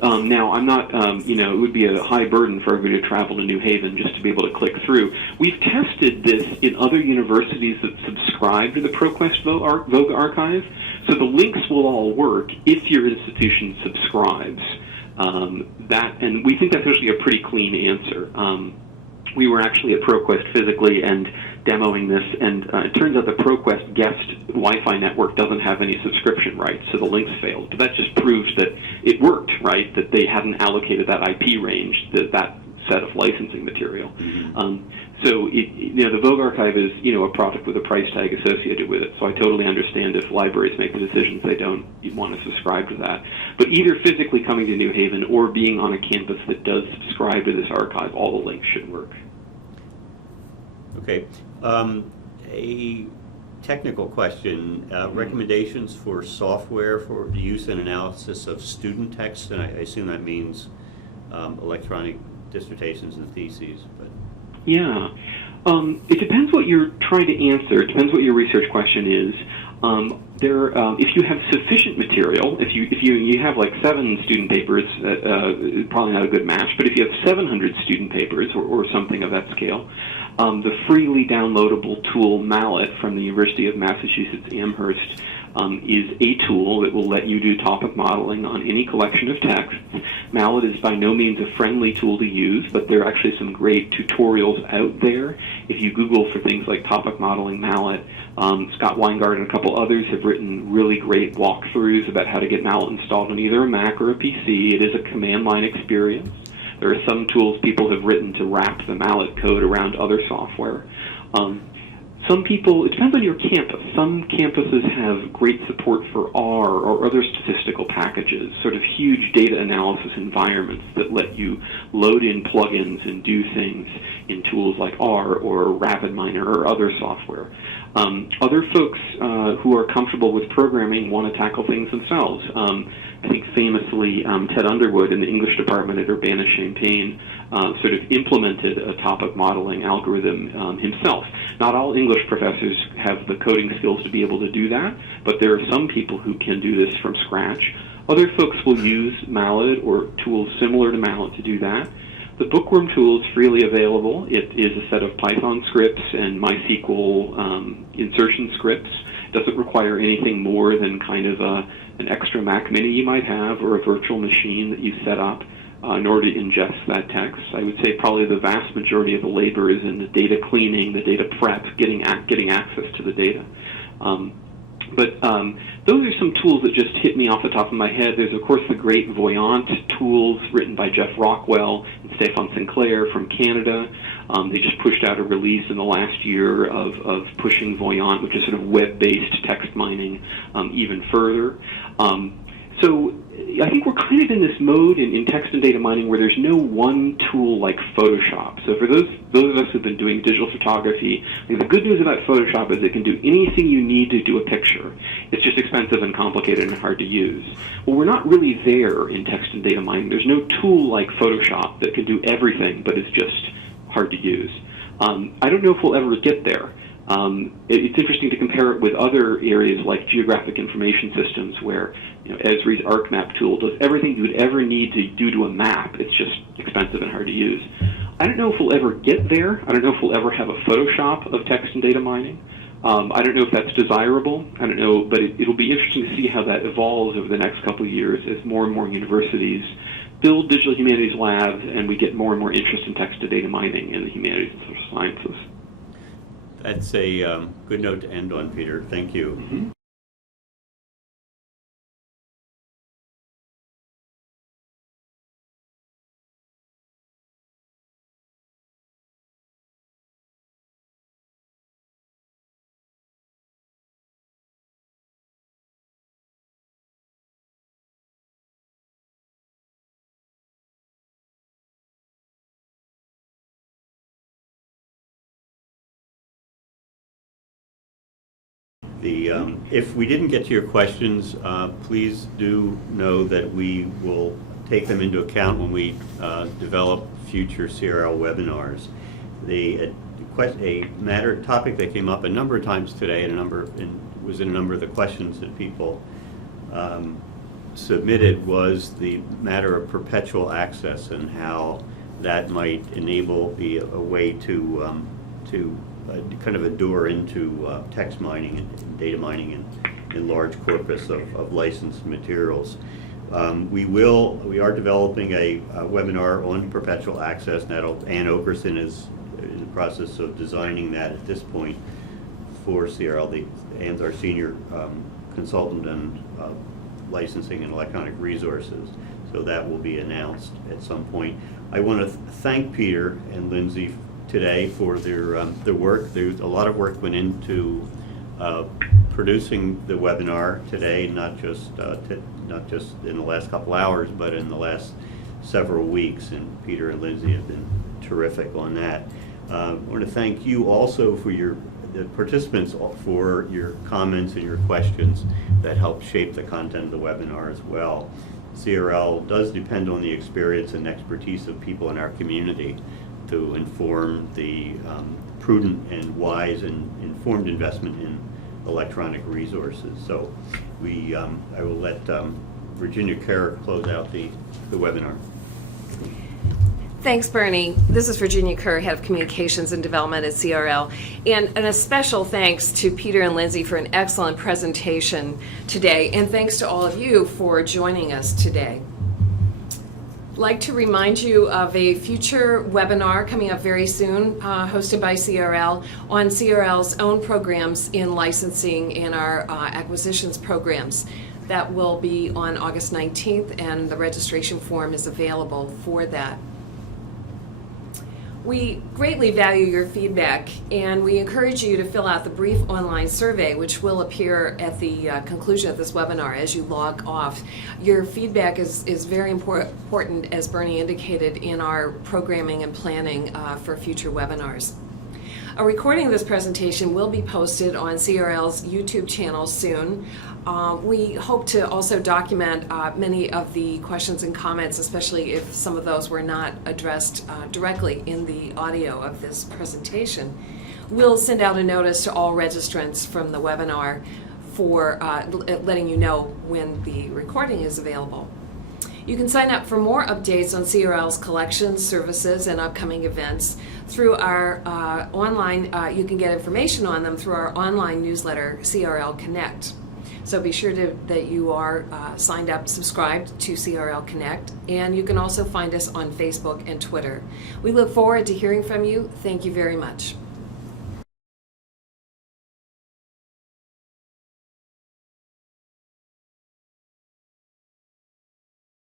Now, I'm not, it would be a high burden for everybody to travel to New Haven just to be able to click through. We've tested this in other universities that subscribe to the ProQuest Vogue archive. So the links will all work if your institution subscribes. And we think that's actually a pretty clean answer. We were actually at ProQuest physically and demoing this, and it turns out the ProQuest guest Wi-Fi network doesn't have any subscription rights, so the links failed. But that just proves that it worked, right? That they hadn't allocated that IP range, that set of licensing material. Mm-hmm. So the Vogue archive is, a product with a price tag associated with it. So I totally understand if libraries make the decisions they don't want to subscribe to that. But either physically coming to New Haven or being on a campus that does subscribe to this archive, all the links should work. Okay. A technical question, recommendations for software for use and analysis of student text, and I assume that means electronic dissertations and theses. But yeah, it depends what you're trying to answer. It depends what your research question is. If you have sufficient material, if you have like 7 student papers, probably not a good match. But if you have 700 student papers or something of that scale, the freely downloadable tool Mallet from the University of Massachusetts Amherst is a tool that will let you do topic modeling on any collection of texts. Mallet is by no means a friendly tool to use, but there are actually some great tutorials out there. If you Google for things like topic modeling Mallet, Scott Weingart and a couple others have written really great walkthroughs about how to get Mallet installed on either a Mac or a PC. It is a command line experience. There are some tools people have written to wrap the Mallet code around other software. Some people, it depends on your campus. Some campuses have great support for R or other statistical packages, sort of huge data analysis environments that let you load in plugins and do things in tools like R or RapidMiner or other software. Other folks who are comfortable with programming want to tackle things themselves. I think famously Ted Underwood in the English department at Urbana-Champaign sort of implemented a topic modeling algorithm himself. Not all English professors have the coding skills to be able to do that, but there are some people who can do this from scratch. Other folks will use Mallet or tools similar to Mallet to do that. The Bookworm tool is freely available. It is a set of Python scripts and MySQL insertion scripts. It doesn't require anything more than kind of an extra Mac Mini you might have or a virtual machine that you set up in order to ingest that text. I would say probably the vast majority of the labor is in the data cleaning, the data prep, getting access to the data. But those are some tools that just hit me off the top of my head. There's, of course, the great Voyant tools written by Jeff Rockwell and Stefan Sinclair from Canada. They just pushed out a release in the last year of pushing Voyant, which is sort of web-based text mining, even further. So I think we're kind of in this mode in text and data mining where there's no one tool like Photoshop. So for those of us who've been doing digital photography, I think the good news about Photoshop is it can do anything you need to do a picture. It's just expensive and complicated and hard to use. Well, we're not really there in text and data mining. There's no tool like Photoshop that can do everything, but it's just hard to use. I don't know if we'll ever get there. It's interesting to compare it with other areas like geographic information systems where Esri's ArcMap tool does everything you would ever need to do to a map. It's just expensive and hard to use. I don't know if we'll ever get there. I don't know if we'll ever have a Photoshop of text and data mining. I don't know if that's desirable. I don't know, but it'll be interesting to see how that evolves over the next couple of years as more and more universities build digital humanities labs and we get more and more interest in text to data mining in the humanities and social sciences. That's a good note to end on, Peter. Thank you. Mm-hmm. If we didn't get to your questions, please do know that we will take them into account when we develop future CRL webinars. A topic that came up a number of times today and was in a number of the questions that people submitted was the matter of perpetual access and how that might enable a way to kind of a door into text mining and data mining in large corpus of licensed materials. We are developing a webinar on perpetual access. Ann Okerson is in the process of designing that at this point for CRL. Ann's our senior consultant on licensing and electronic resources, so that will be announced at some point. I want to thank Peter and Lindsay today for their work. There's a lot of work went into producing the webinar today, not just in the last couple hours, but in the last several weeks. And Peter and Lindsay have been terrific on that. I want to thank you also for the participants for your comments and your questions that help shape the content of the webinar as well. CRL does depend on the experience and expertise of people in our community to inform the prudent and wise and informed investment in electronic resources. So I will let Virginia Carrick close out the webinar. Thanks, Bernie. This is Virginia Kerr, Head of Communications and Development at CRL. And a special thanks to Peter and Lindsay for an excellent presentation today. And thanks to all of you for joining us today. I'd like to remind you of a future webinar coming up very soon, hosted by CRL, on CRL's own programs in licensing and our acquisitions programs. That will be on August 19th, and the registration form is available for that. We greatly value your feedback, and we encourage you to fill out the brief online survey, which will appear at the conclusion of this webinar as you log off. Your feedback is very important, as Bernie indicated, in our programming and planning for future webinars. A recording of this presentation will be posted on CRL's YouTube channel soon. We hope to also document many of the questions and comments, especially if some of those were not addressed directly in the audio of this presentation. We'll send out a notice to all registrants from the webinar for letting you know when the recording is available. You can sign up for more updates on CRL's collections, services, and upcoming events through our online, you can get information on them through our online newsletter, CRL Connect. So be sure that you are signed up, subscribed to CRL Connect, and you can also find us on Facebook and Twitter. We look forward to hearing from you. Thank you very much.